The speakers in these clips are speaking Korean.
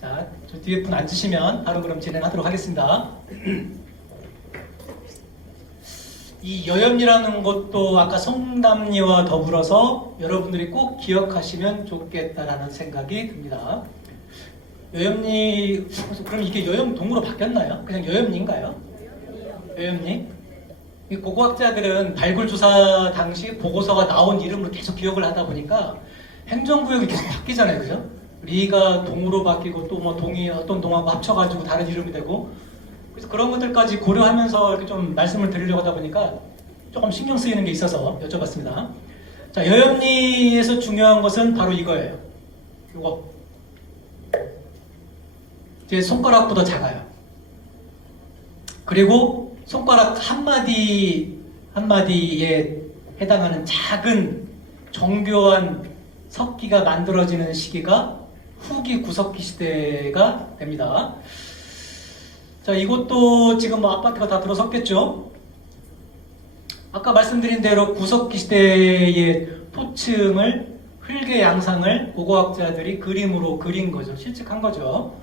자, 저 뒤에 분 앉으시면 바로 그럼 진행하도록 하겠습니다. 이 여염리라는 것도 아까 성담리와 더불어서 여러분들이 꼭 기억하시면 좋겠다라는 생각이 듭니다. 여염리, 그럼 이게 여염동으로 바뀌었나요? 그냥 여염리인가요? 여염리? 이 고고학자들은 발굴조사 당시 보고서가 나온 이름으로 계속 기억을 하다 보니까 행정구역이 계속 바뀌잖아요, 그죠? 리가 동으로 바뀌고 또 뭐 동이 어떤 동하고 합쳐가지고 다른 이름이 되고, 그래서 그런 것들까지 고려하면서 이렇게 좀 말씀을 드리려고 하다 보니까 조금 신경 쓰이는 게 있어서 여쭤봤습니다. 자, 여염리에서 중요한 것은 바로 이거예요. 이거 제 손가락보다 작아요. 그리고 손가락 한마디에 해당하는 작은 정교한 석기가 만들어지는 시기가 후기 구석기 시대가 됩니다. 자, 이것도 지금 뭐 아파트가 다 들어섰겠죠? 아까 말씀드린 대로 구석기 시대의 토층을 흙의 양상을 고고학자들이 그림으로 그린 거죠. 실측한 거죠.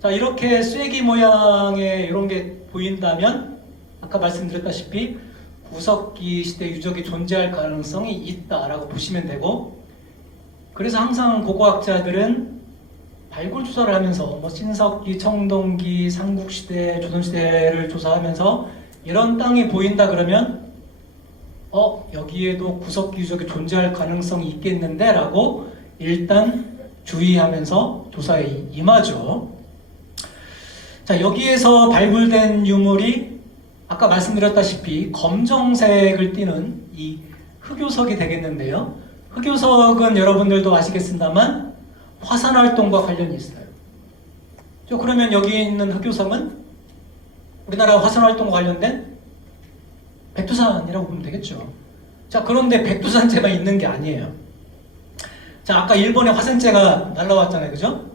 자, 이렇게 쐐기 모양의 이런 게 보인다면 아까 말씀드렸다시피 구석기 시대 유적이 존재할 가능성이 있다라고 보시면 되고, 그래서 항상 고고학자들은 발굴 조사를 하면서 뭐 신석기, 청동기, 삼국시대, 조선시대를 조사하면서 이런 땅이 보인다 그러면 여기에도 구석기 유적이 존재할 가능성이 있겠는데 라고 일단 주의하면서 조사에 임하죠. 자, 여기에서 발굴된 유물이 아까 말씀드렸다시피 검정색을 띠는 이 흑요석이 되겠는데요. 흑요석은 여러분들도 아시겠습니다만 화산활동과 관련이 있어요. 그러면 여기 있는 흑요석은 우리나라 화산활동과 관련된 백두산이라고 보면 되겠죠. 자, 그런데 백두산재만 있는 게 아니에요. 자, 아까 일본의 화산재가 날라왔잖아요, 그죠?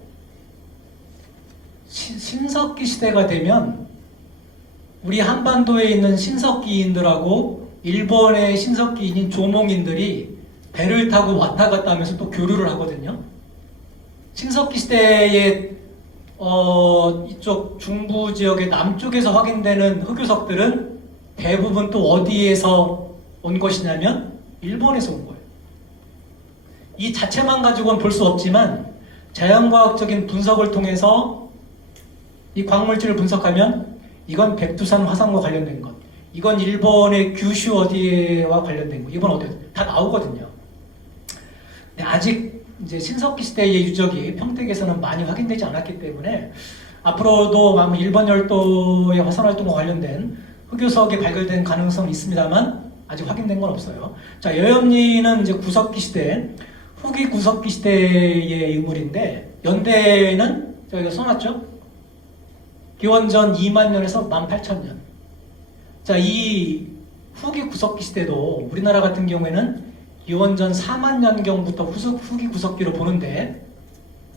신석기 시대가 되면 우리 한반도에 있는 신석기인들하고 일본의 신석기인인 조몽인들이 배를 타고 왔다 갔다 하면서 또 교류를 하거든요. 신석기 시대에 이쪽 중부 지역의 남쪽에서 확인되는 흑요석들은 대부분 또 어디에서 온 것이냐면 일본에서 온 거예요. 이 자체만 가지고는 볼 수 없지만 자연과학적인 분석을 통해서 이 광물질을 분석하면 이건 백두산 화산과 관련된 것, 이건 일본의 규슈 어디와 관련된 것, 이건 어디 다 나오거든요. 네, 아직 이제 신석기 시대의 유적이 평택에서는 많이 확인되지 않았기 때문에 앞으로도 아마 일본 열도의 화산 활동과 관련된 흑요석이 발견된 가능성이 있습니다만 아직 확인된 건 없어요. 자, 여염리는 이제 구석기 시대, 후기 구석기 시대의 유물인데 연대는 저희가 써놨죠? 기원전 2만 년에서 18,000년. 자, 이 후기 구석기 시대도 우리나라 같은 경우에는 기원전 4만 년경부터 후기 구석기로 보는데,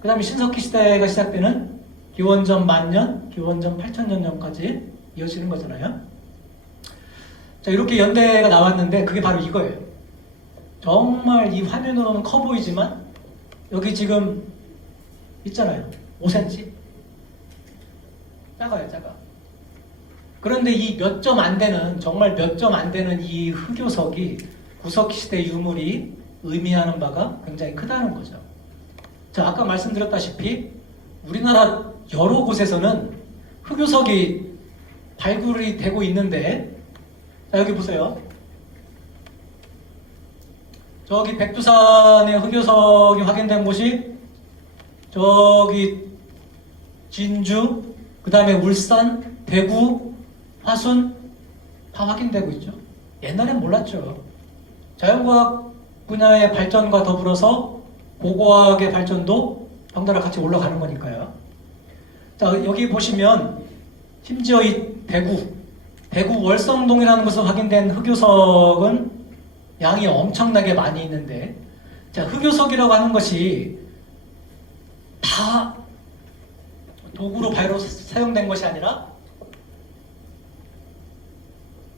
그 다음에 신석기 시대가 시작되는 기원전 만년, 기원전 8,000년까지 이어지는 거잖아요. 자, 이렇게 연대가 나왔는데 그게 바로 이거예요. 정말 이 화면으로는 커 보이지만 여기 지금 있잖아요. 5cm. 작아요, 작아. 그런데 이 몇 점 안 되는, 정말 몇 점 안 되는 이 흑요석이 구석기 시대 유물이 의미하는 바가 굉장히 크다는 거죠. 자, 아까 말씀드렸다시피 우리나라 여러 곳에서는 흑요석이 발굴이 되고 있는데, 자, 여기 보세요. 저기 백두산의 흑요석이 확인된 곳이 저기 진주, 그 다음에 울산, 대구, 화순 다 확인되고 있죠. 옛날엔 몰랐죠. 자연과학 분야의 발전과 더불어서 고고학의 발전도 덩달아 같이 올라가는 거니까요. 자, 여기 보시면 심지어 이 대구 월성동이라는 곳에서 확인된 흑요석은 양이 엄청나게 많이 있는데, 자, 흑요석이라고 하는 것이 다 도구로 바로 사용된 것이 아니라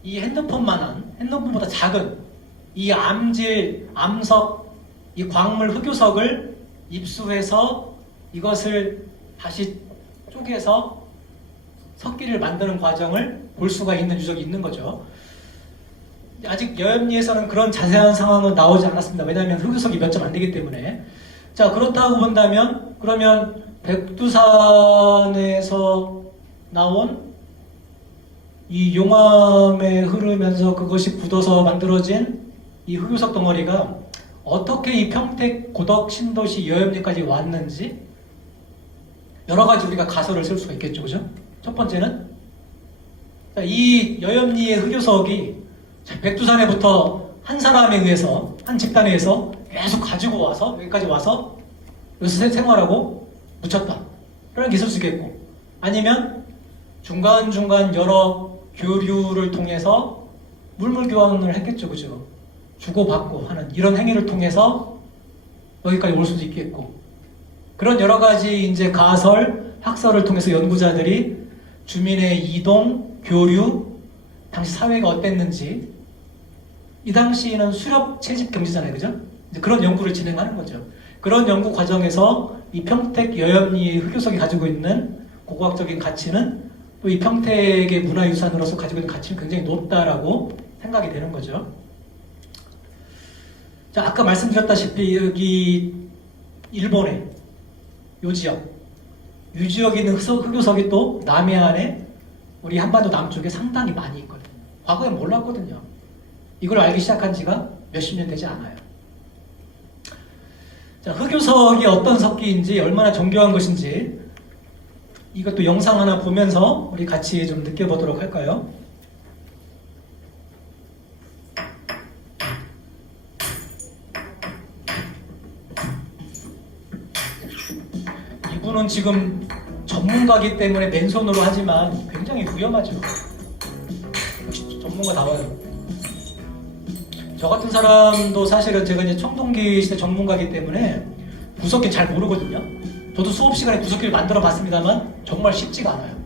이 핸드폰보다 작은 이 암질, 암석, 이 광물 흑요석을 입수해서 이것을 다시 쪼개서 석기를 만드는 과정을 볼 수가 있는 유적이 있는 거죠. 아직 여염리에서는 그런 자세한 상황은 나오지 않았습니다. 왜냐하면 흑유석이 몇 점 안 되기 때문에. 자, 그렇다고 본다면 그러면 백두산에서 나온 이 용암에 흐르면서 그것이 굳어서 만들어진 이 흑유석 덩어리가 어떻게 이 평택 고덕 신도시 여염리까지 왔는지 여러 가지 우리가 가설을 쓸 수가 있겠죠, 그죠? 첫 번째는 이 여염리의 흑유석이 백두산에부터 한 사람에 의해서, 한 집단에 의해서 계속 가지고 와서 여기까지 와서 여기서 생활하고 묻혔다. 그런 게 있을 수 있겠고, 아니면 중간중간 여러 교류를 통해서 물물교환을 했겠죠, 그죠? 주고받고 하는 이런 행위를 통해서 여기까지 올 수도 있겠고, 그런 여러 가지 이제 가설, 학설을 통해서 연구자들이 주민의 이동, 교류, 당시 사회가 어땠는지, 이 당시에는 수렵 채집 경제잖아요, 그죠? 이제 그런 연구를 진행하는 거죠. 그런 연구 과정에서 이 평택 여염리 흑유석이 가지고 있는 고고학적인 가치는 또 이 평택의 문화유산으로서 가지고 있는 가치는 굉장히 높다라고 생각이 되는 거죠. 자, 아까 말씀드렸다시피 여기 일본의 요 지역, 이 지역에 있는 흑유석이 또 남해안에 우리 한반도 남쪽에 상당히 많이 있거든요. 과거에 몰랐거든요. 이걸 알기 시작한 지가 몇십 년 되지 않아요. 자, 흑유석이 어떤 석기인지, 얼마나 정교한 것인지 이것도 영상 하나 보면서 우리 같이 좀 느껴보도록 할까요? 이분은 지금 전문가이기 때문에 맨손으로 하지만 굉장히 위험하죠. 전문가다워요. 저 같은 사람도 사실은 제가 이제 청동기 시대 전문가이기 때문에 구석기 잘 모르거든요. 저도 수업 시간에 구석기를 만들어 봤습니다만 정말 쉽지가 않아요.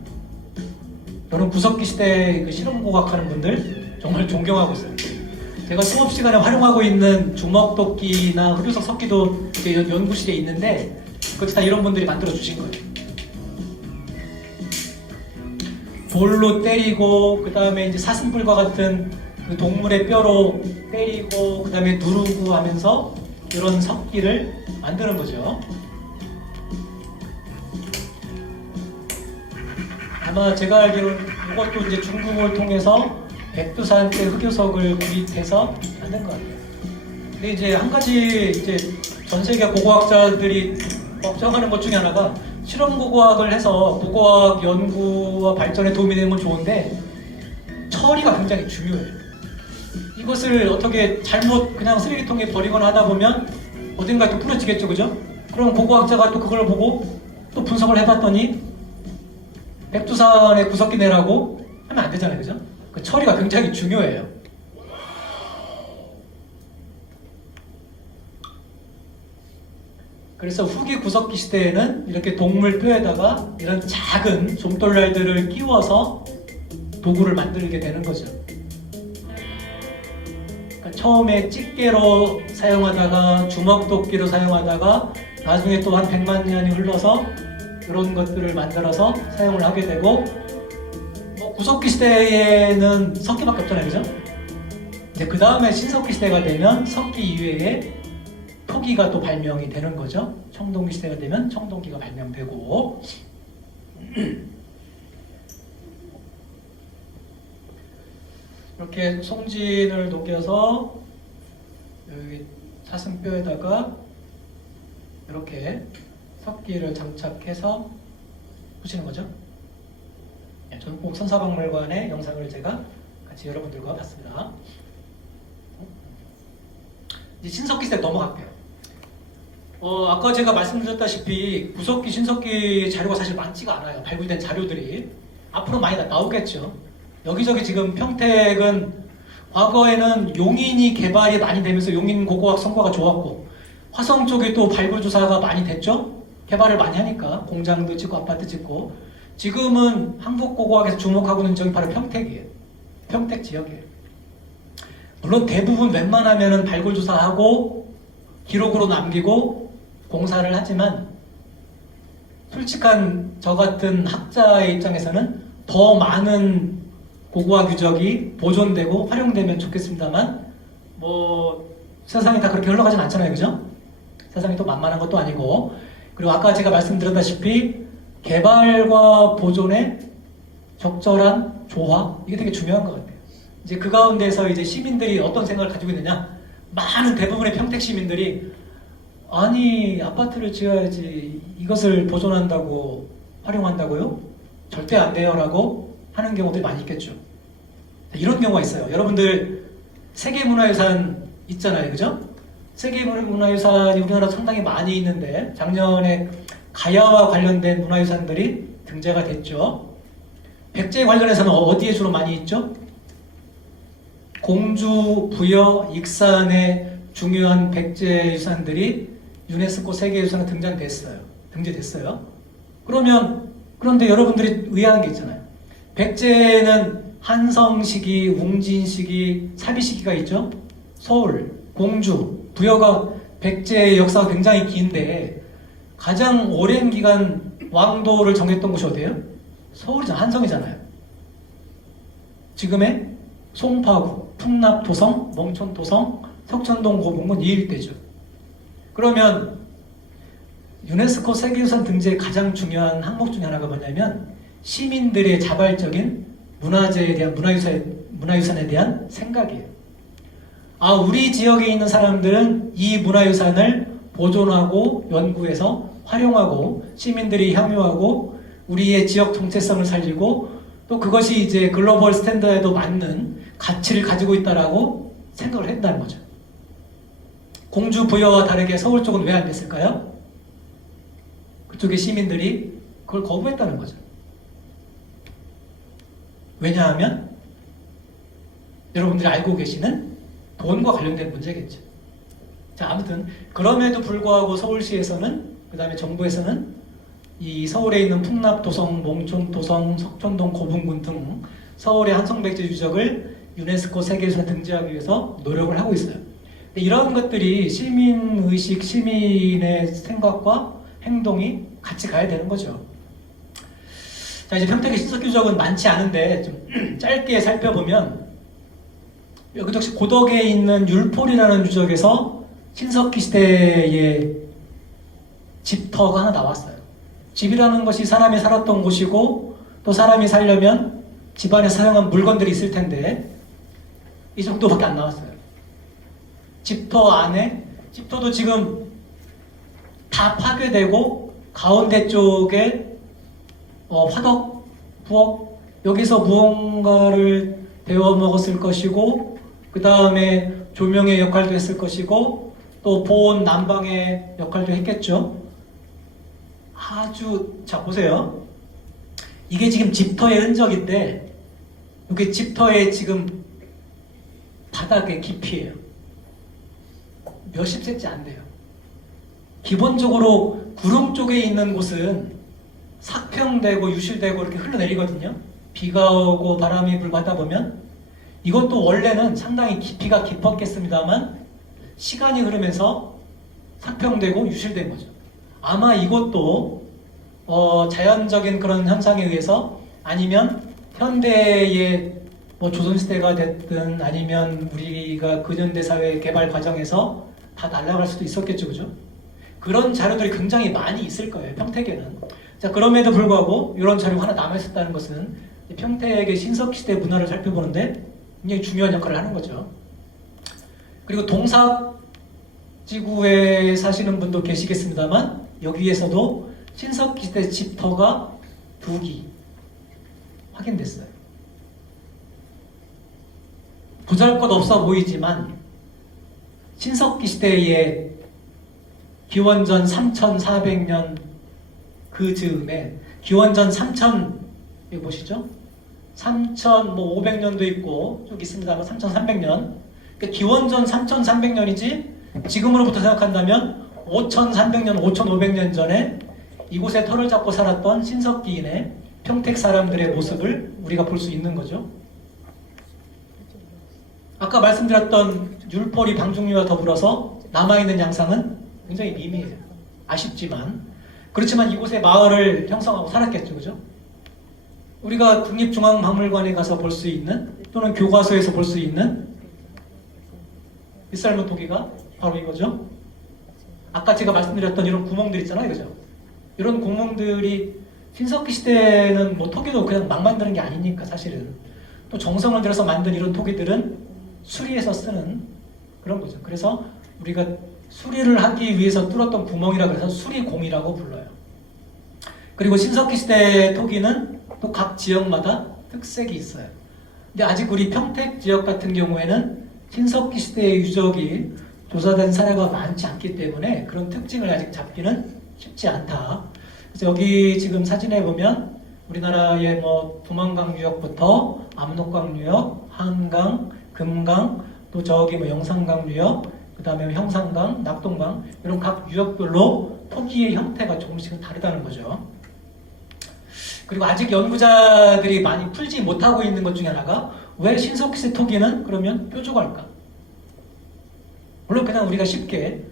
저는 구석기 시대 그 실험고학 하는 분들 정말 존경하고 있어요. 제가 수업 시간에 활용하고 있는 주먹도끼나 흑유석 석기도 연구실에 있는데 그것이 다 이런 분들이 만들어 주신 거예요. 돌로 때리고, 그 다음에 이제 사슴뿔과 같은 그 동물의 뼈로 때리고, 그 다음에 누르고 하면서 이런 석기를 만드는 거죠. 아마 제가 알기로는 이것도 이제 중국을 통해서 백두산 때 흑유석을 구입해서 만든 것 같아요. 근데 이제 한 가지 이제 전 세계 고고학자들이 걱정하는 것 중에 하나가 실험 고고학을 해서 고고학 연구와 발전에 도움이 되는 건 좋은데 처리가 굉장히 중요해요. 이것을 어떻게 잘못 그냥 쓰레기통에 버리거나 하다 보면 어딘가에 또 부러지겠죠, 그죠? 그럼 고고학자가 또 그걸 보고 또 분석을 해봤더니 백두산에 구석기 내라고 하면 안 되잖아요, 그죠? 그 처리가 굉장히 중요해요. 그래서 후기 구석기 시대에는 이렇게 동물 뼈에다가 이런 작은 솜돌날들을 끼워서 도구를 만들게 되는 거죠. 그러니까 처음에 집게로 사용하다가 주먹도끼로 사용하다가 나중에 또 한 100만 년이 흘러서 이런 것들을 만들어서 사용을 하게 되고, 구석기 시대에는 석기밖에 없잖아요, 그죠? 이제 그 다음에 신석기 시대가 되면 석기 이외에 토기가 또 발명이 되는 거죠. 청동기 시대가 되면 청동기가 발명되고, 이렇게 송진을 녹여서 여기 사슴뼈에다가 이렇게 석기를 장착해서 붙이는 거죠. 네, 저는 꼭 선사박물관의 영상을 제가 같이 여러분들과 봤습니다. 이제 신석기 시대 넘어갈게요. 아까 제가 말씀드렸다시피 구석기, 신석기 자료가 사실 많지가 않아요. 발굴된 자료들이. 앞으로 많이 나오겠죠. 여기저기 지금 평택은 과거에는 용인이 개발이 많이 되면서 용인 고고학 성과가 좋았고, 화성 쪽에 또 발굴 조사가 많이 됐죠. 개발을 많이 하니까 공장도 짓고 아파트 짓고. 지금은 한국 고고학에서 주목하고 있는 지역이 바로 평택이에요. 평택 지역이에요. 물론 대부분 웬만하면은 발굴 조사하고 기록으로 남기고 공사를 하지만 솔직한 저 같은 학자의 입장에서는 더 많은 고고학 유적이 보존되고 활용되면 좋겠습니다만 뭐 세상이 다 그렇게 흘러가진 않잖아요, 그죠? 세상이 또 만만한 것도 아니고. 그리고 아까 제가 말씀드렸다시피 개발과 보존의 적절한 조화, 이게 되게 중요한 것 같아요. 이제 그 가운데서 이제 시민들이 어떤 생각을 가지고 있느냐, 많은 대부분의 평택 시민들이 아니 아파트를 지어야지 이것을 보존한다고 활용한다고요? 절대 안 돼요 라고 하는 경우들이 많이 있겠죠. 이런 경우가 있어요. 여러분들 세계문화유산 있잖아요, 그죠? 세계문화유산이 우리나라 상당히 많이 있는데 작년에 가야와 관련된 문화유산들이 등재가 됐죠. 백제 관련해서는 어디에 주로 많이 있죠? 공주, 부여, 익산의 중요한 백제 유산들이 유네스코 세계유산에 등재됐어요. 그런데 여러분들이 의아한 게 있잖아요. 백제는 한성 시기, 웅진 시기, 사비 시기가 있죠. 서울, 공주, 부여가 백제의 역사가 굉장히 긴데 가장 오랜 기간 왕도를 정했던 곳이 어디예요? 서울이잖아요. 한성이잖아요. 지금의 송파구, 풍납도성, 멍촌도성, 석천동 고봉은 이 일대죠. 그러면 유네스코 세계유산 등재의 가장 중요한 항목 중에 하나가 뭐냐면 시민들의 자발적인 문화재에 대한 문화유산에 대한 생각이에요. 아, 우리 지역에 있는 사람들은 이 문화유산을 보존하고 연구해서 활용하고 시민들이 향유하고 우리의 지역 정체성을 살리고 또 그것이 이제 글로벌 스탠더드에도 맞는 가치를 가지고 있다라고 생각을 했다는 거죠. 공주 부여와 다르게 서울 쪽은 왜 안 됐을까요? 그쪽의 시민들이 그걸 거부했다는 거죠. 왜냐하면 여러분들이 알고 계시는 돈과 관련된 문제겠죠. 자, 아무튼 그럼에도 불구하고 서울시에서는 그 다음에 정부에서는 이 서울에 있는 풍납도성, 몽촌도성, 석촌동 고분군 등 서울의 한성백제 유적을 유네스코 세계유산에 등재하기 위해서 노력을 하고 있어요. 이런 것들이 시민의식, 시민의 생각과 행동이 같이 가야 되는 거죠. 자, 이제 평택의 신석유적은 많지 않은데 좀 짧게 살펴보면 여기 역시 고덕에 있는 율폴이라는 유적에서 신석기 시대의 집터가 하나 나왔어요. 집이라는 것이 사람이 살았던 곳이고 또 사람이 살려면 집안에 사용한 물건들이 있을 텐데 이 정도밖에 안 나왔어요. 집터 안에, 집터도 지금 다 파괴되고 가운데 쪽에 화덕, 부엌, 여기서 무언가를 데워 먹었을 것이고 그 다음에 조명의 역할도 했을 것이고 또 보온 난방의 역할도 했겠죠. 자 보세요. 이게 지금 집터의 흔적인데 이게 집터의 지금 바닥의 깊이에요. 몇십 센치 안 돼요. 기본적으로 구름 쪽에 있는 곳은 삭평되고 유실되고 이렇게 흘러내리거든요. 비가 오고 바람이 불고 하다 보면 이것도 원래는 상당히 깊이가 깊었겠습니다만 시간이 흐르면서 삭평되고 유실된 거죠. 아마 이것도 자연적인 그런 현상에 의해서 아니면 현대의 조선시대가 됐든 아니면 우리가 근현대 사회 개발 과정에서 다 날아갈 수도 있었겠죠, 그죠? 그런 자료들이 굉장히 많이 있을 거예요, 평택에는. 자, 그럼에도 불구하고 이런 자료가 하나 남아있었다는 것은 평택의 신석시대 문화를 살펴보는데 굉장히 중요한 역할을 하는 거죠. 그리고 동삭지구에 사시는 분도 계시겠습니다만 여기에서도 신석시대 집터가 2기 확인됐어요. 보잘것없어 보이지만 신석기 시대의 기원전 3400년 그 즈음에 기원전 3000 여기 보시죠? 3500년도 있고 쭉 있습니다만 3300년 그러니까 기원전 3300년이지 지금으로부터 생각한다면 5300년, 5500년 전에 이곳에 터를 잡고 살았던 신석기인의 평택 사람들의 모습을 우리가 볼 수 있는 거죠. 아까 말씀드렸던 율포리 방중리와 더불어서 남아있는 양상은 굉장히 미미해요. 아쉽지만 그렇지만 이곳에 마을을 형성하고 살았겠죠. 그죠? 우리가 국립중앙박물관에 가서 볼 수 있는 또는 교과서에서 볼 수 있는 빗살문 토기가 바로 이거죠. 아까 제가 말씀드렸던 이런 구멍들 있잖아요. 그죠? 이런 구멍들이 신석기 시대는 뭐 토기도 그냥 막 만드는 게 아니니까 사실은 또 정성을 들여서 만든 이런 토기들은 수리해서 쓰는 그런 거죠. 그래서 우리가 수리를 하기 위해서 뚫었던 구멍이라 그래서 수리공이라고 불러요. 그리고 신석기 시대 토기는 또 각 지역마다 특색이 있어요. 근데 아직 우리 평택 지역 같은 경우에는 신석기 시대의 유적이 조사된 사례가 많지 않기 때문에 그런 특징을 아직 잡기는 쉽지 않다. 그래서 여기 지금 사진에 보면 우리나라의 뭐 두만강 유역부터 압록강 유역, 한강, 금강, 또 저기 뭐 영산강 유역, 그 다음에 형산강, 낙동강 이런 각 유역별로 토기의 형태가 조금씩은 다르다는 거죠. 그리고 아직 연구자들이 많이 풀지 못하고 있는 것 중에 하나가 왜 신석기 시대 토기는 그러면 뾰족할까? 물론 그냥 우리가 쉽게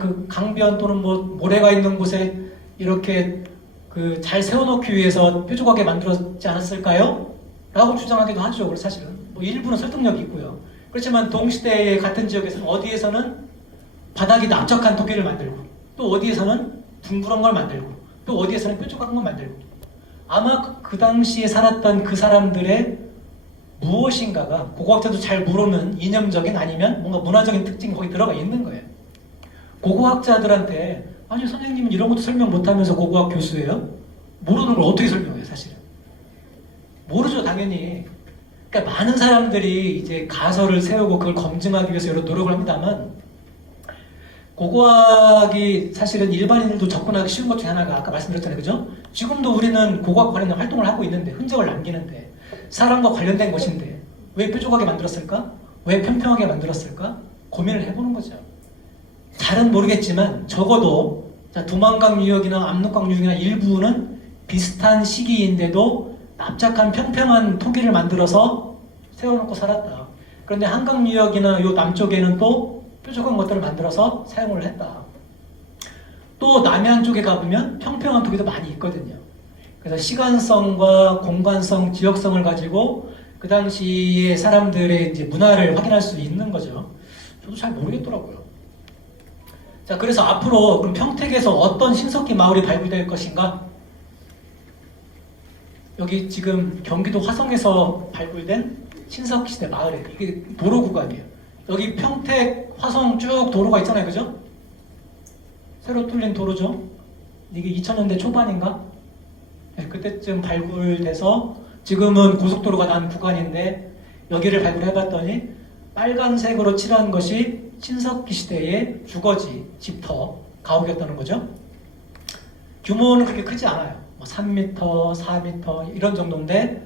그 강변 또는 뭐 모래가 있는 곳에 이렇게 그 잘 세워놓기 위해서 뾰족하게 만들었지 않았을까요? 라고 주장하기도 하죠. 그래서 사실은 뭐 일부는 설득력이 있고요. 그렇지만 동시대의 같은 지역에서는 어디에서는 바닥이 납작한 토기를 만들고 또 어디에서는 둥그런 걸 만들고 또 어디에서는 뾰족한 걸 만들고 아마 그 당시에 살았던 그 사람들의 무엇인가가 고고학자도 잘 모르는 이념적인 아니면 뭔가 문화적인 특징이 거기 들어가 있는 거예요. 고고학자들한테 아니 선생님은 이런 것도 설명 못하면서 고고학 교수예요? 모르는 걸 어떻게 설명해요 사실은? 모르죠 당연히. 그러니까 많은 사람들이 이제 가설을 세우고 그걸 검증하기 위해서 여러 노력을 합니다만 고고학이 사실은 일반인들도 접근하기 쉬운 것 중에 하나가 아까 말씀드렸잖아요. 그죠? 지금도 우리는 고고학 관련된 활동을 하고 있는데 흔적을 남기는데 사람과 관련된 것인데 왜 뾰족하게 만들었을까? 왜 평평하게 만들었을까? 고민을 해보는 거죠. 잘은 모르겠지만 적어도 두만강 유역이나 압록강 유역이나 일부는 비슷한 시기인데도 납작한 평평한 토기를 만들어서 세워놓고 살았다. 그런데 한강 유역이나 요 남쪽에는 또 뾰족한 것들을 만들어서 사용을 했다. 또 남해안 쪽에 가보면 평평한 토기도 많이 있거든요. 그래서 시간성과 공간성, 지역성을 가지고 그 당시에 사람들의 이제 문화를 확인할 수 있는 거죠. 저도 잘 모르겠더라고요. 자, 그래서 앞으로 그럼 평택에서 어떤 신석기 마을이 발굴될 것인가? 여기 지금 경기도 화성에서 발굴된 신석기 시대 마을이에요. 이게 도로 구간이에요. 여기 평택, 화성 쭉 도로가 있잖아요. 그죠? 새로 뚫린 도로죠. 이게 2000년대 초반인가? 네, 그때쯤 발굴돼서 지금은 고속도로가 난 구간인데 여기를 발굴해봤더니 빨간색으로 칠한 것이 신석기 시대의 주거지, 집터, 가옥이었다는 거죠. 규모는 그렇게 크지 않아요. 뭐 3m, 4m 이런 정도인데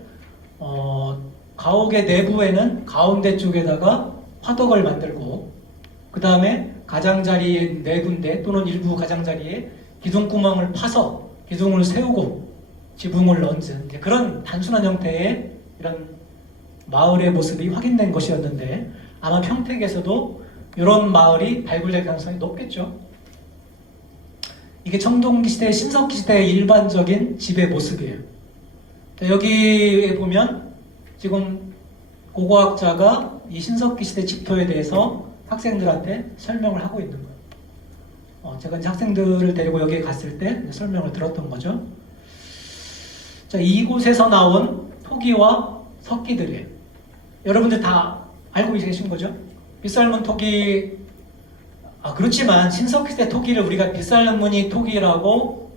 가옥의 내부에는 가운데 쪽에다가 화덕을 만들고 그 다음에 가장자리 네 군데 또는 일부 가장자리에 기둥구멍을 파서 기둥을 세우고 지붕을 얹은 그런 단순한 형태의 이런 마을의 모습이 확인된 것이었는데 아마 평택에서도 이런 마을이 발굴될 가능성이 높겠죠. 이게 청동기 시대, 신석기 시대의 일반적인 집의 모습이에요. 여기에 보면 지금 고고학자가 이 신석기 시대 집터에 대해서 학생들한테 설명을 하고 있는 거예요. 제가 이제 학생들을 데리고 여기에 갔을 때 설명을 들었던 거죠. 자, 이곳에서 나온 토기와 석기들이에요. 여러분들 다 알고 계신 거죠? 빗살문 토기, 그렇지만 신석기 시대 토기를 우리가 빗살무늬 토기라고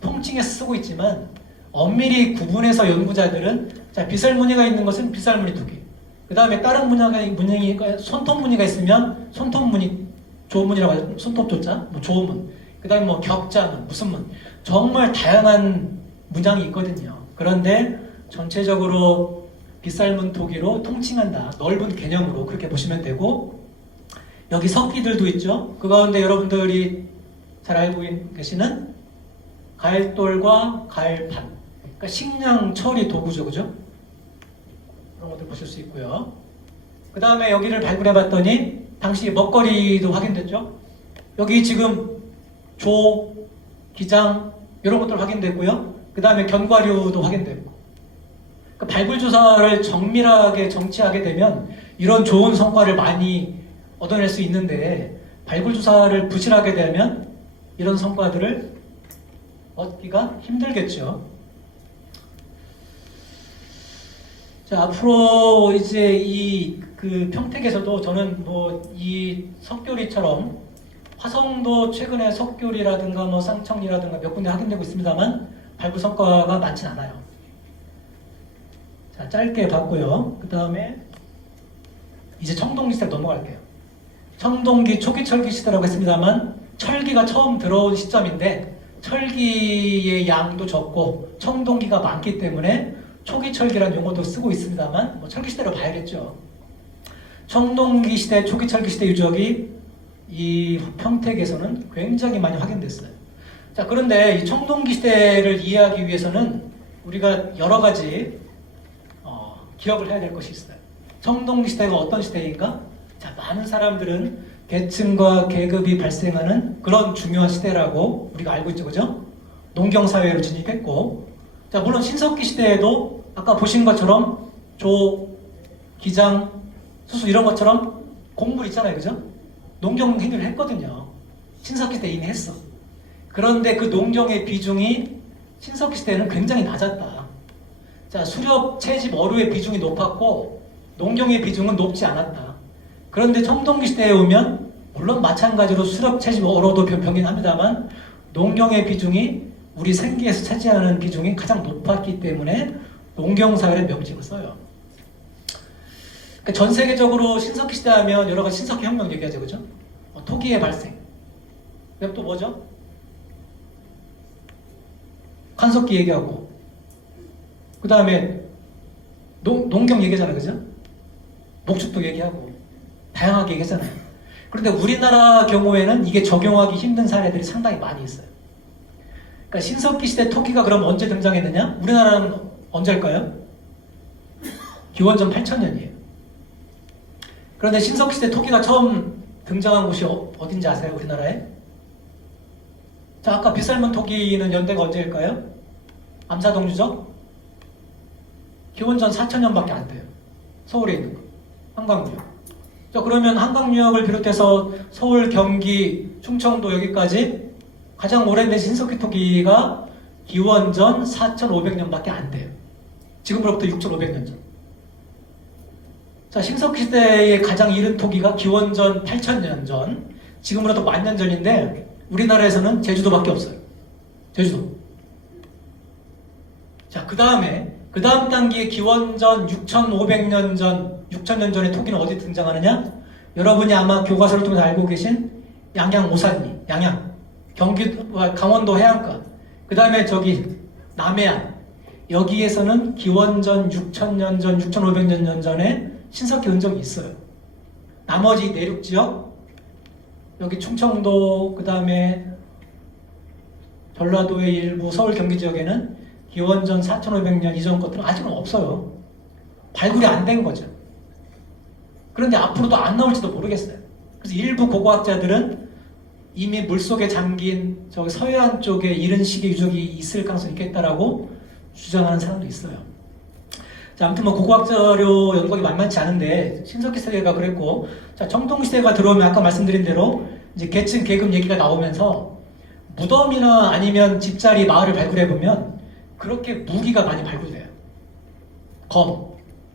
통칭해서 쓰고 있지만 엄밀히 구분해서 연구자들은 자, 빗살무늬가 있는 것은 빗살무늬 토기. 그 다음에 다른 무늬가 손톱무늬가 있으면 손톱무늬, 조문이라고 하죠. 손톱조자, 뭐 조문. 그 다음에 뭐 격자문, 무슨 문. 정말 다양한 문양이 있거든요. 그런데 전체적으로 빗살문 토기로 통칭한다. 넓은 개념으로 그렇게 보시면 되고 여기 석기들도 있죠. 그 가운데 여러분들이 잘 알고 계시는 가일돌과 가일판. 그러니까 식량 처리 도구죠. 그죠? 그런 것들 보실 수 있고요. 그 다음에 여기를 발굴해 봤더니 당시 먹거리도 확인됐죠. 여기 지금 기장 이런 것들 확인됐고요. 그 다음에 견과류도 확인됐고. 그러니까 발굴 조사를 정밀하게 정치하게 되면 이런 좋은 성과를 많이 얻어낼 수 있는데 발굴 조사를 부실하게 되면 이런 성과들을 얻기가 힘들겠죠. 자, 앞으로 이제 이 그 평택에서도 저는 뭐 이 석교리처럼 화성도 최근에 석교리라든가 뭐 쌍청리라든가 몇 군데 확인되고 있습니다만 발굴 성과가 많진 않아요. 자, 짧게 봤고요. 그 다음에 이제 청동기 시대 넘어갈게요. 청동기 초기 철기 시대라고 했습니다만 철기가 처음 들어온 시점인데 철기의 양도 적고 청동기가 많기 때문에 초기 철기라는 용어도 쓰고 있습니다만 뭐 철기 시대로 봐야겠죠. 청동기 시대, 초기 철기 시대 유적이 이 평택에서는 굉장히 많이 확인됐어요. 자, 그런데 이 청동기 시대를 이해하기 위해서는 우리가 여러 가지 기억을 해야 될 것이 있어요. 청동기 시대가 어떤 시대인가? 자, 많은 사람들은 계층과 계급이 발생하는 그런 중요한 시대라고 우리가 알고 있죠, 그죠? 농경사회로 진입했고, 자, 물론 신석기 시대에도 아까 보신 것처럼 조, 기장, 수수 이런 것처럼 곡물 있잖아요, 그죠? 농경 행위를 했거든요. 신석기 시대 이미 했어. 그런데 그 농경의 비중이 신석기 시대에는 굉장히 낮았다. 자, 수렵, 채집, 어류의 비중이 높았고 농경의 비중은 높지 않았다. 그런데 청동기 시대에 오면 물론 마찬가지로 수렵, 채집, 어로도 병행합니다만 농경의 비중이 우리 생계에서 차지하는 비중이 가장 높았기 때문에 농경사회의 명칭을 써요. 그러니까 전 세계적으로 신석기 시대 하면 여러 가지 신석기 혁명 얘기하죠, 그죠? 토기의 발생. 그다음 또 뭐죠? 간석기 얘기하고. 그 다음에 농경 얘기하잖아요, 그죠? 목축도 얘기하고. 다양하게 얘기하잖아요. 그런데 우리나라 경우에는 이게 적용하기 힘든 사례들이 상당히 많이 있어요. 그러니까 신석기 시대 토기가 그럼 언제 등장했느냐? 우리나라는 언제일까요? 기원전 8000년이에요. 그런데 신석기 시대 토기가 처음 등장한 곳이 어딘지 아세요? 우리나라에? 자, 아까 빗살문 토기는 연대가 언제일까요? 암사동 유적? 기원전 4000년밖에 안 돼요. 서울에 있는 거. 한강유역. 자, 그러면 한강유역을 비롯해서 서울, 경기, 충청도 여기까지 가장 오래된 신석기 토기가 기원전 4500년밖에 안 돼요. 지금으로부터 6500년 전. 자, 신석기 시대의 가장 이른 토기가 기원전 8000년 전, 지금으로부터 10,000년 전인데 우리나라에서는 제주도밖에 없어요. 제주도. 자, 그 다음 단계의 기원전 6500년 전, 6000년 전의 토기는 어디 등장하느냐? 여러분이 아마 교과서를 통해서 알고 계신 양양 오산리, 양양, 경기도, 강원도 해안가, 그 다음에 저기 남해안, 여기에서는 기원전 6000년 전, 6500년 전에 신석기 흔적이 있어요. 나머지 내륙 지역, 여기 충청도, 그 다음에 전라도의 일부 서울 경기 지역에는 기원전 4500년 이전 것들은 아직은 없어요. 발굴이 안 된 거죠. 그런데 앞으로도 안 나올지도 모르겠어요. 그래서 일부 고고학자들은 이미 물속에 잠긴 저기 서해안 쪽에 이른 시기의 유적이 있을 가능성이 있겠다라고 주장하는 사람도 있어요. 자, 아무튼 뭐 고고학자료 연구가 만만치 않은데 신석기 시대가 그랬고, 자, 청동시대가 들어오면 아까 말씀드린 대로 이제 계층 계급 얘기가 나오면서 무덤이나 아니면 집자리 마을을 발굴해 보면 그렇게 무기가 많이 발굴돼요. 검,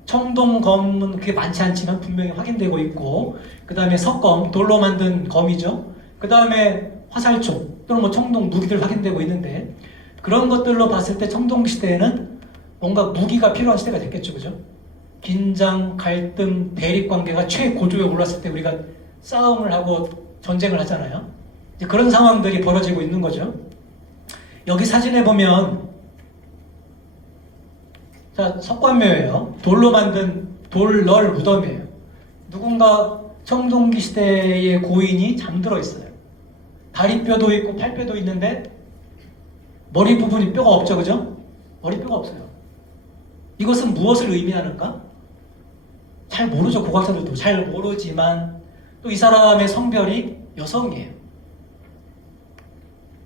청동검은 그렇게 많지 않지만 분명히 확인되고 있고, 그 다음에 석검, 돌로 만든 검이죠. 그 다음에 화살총 또는 뭐 청동 무기들 확인되고 있는데, 그런 것들로 봤을 때 청동시대에는 뭔가 무기가 필요한 시대가 됐겠죠, 그죠? 긴장, 갈등, 대립관계가 최고조에 올랐을 때 우리가 싸움을 하고 전쟁을 하잖아요. 이제 그런 상황들이 벌어지고 있는 거죠. 여기 사진에 보면, 자, 석관묘예요. 돌로 만든 돌널 무덤이에요. 누군가 청동기 시대의 고인이 잠들어 있어요. 다리뼈도 있고 팔뼈도 있는데 머리 부분이 뼈가 없죠, 그죠? 머리뼈가 없어요. 이것은 무엇을 의미하는가? 잘 모르죠, 고고학자들도. 잘 모르지만 또 이 사람의 성별이 여성이에요.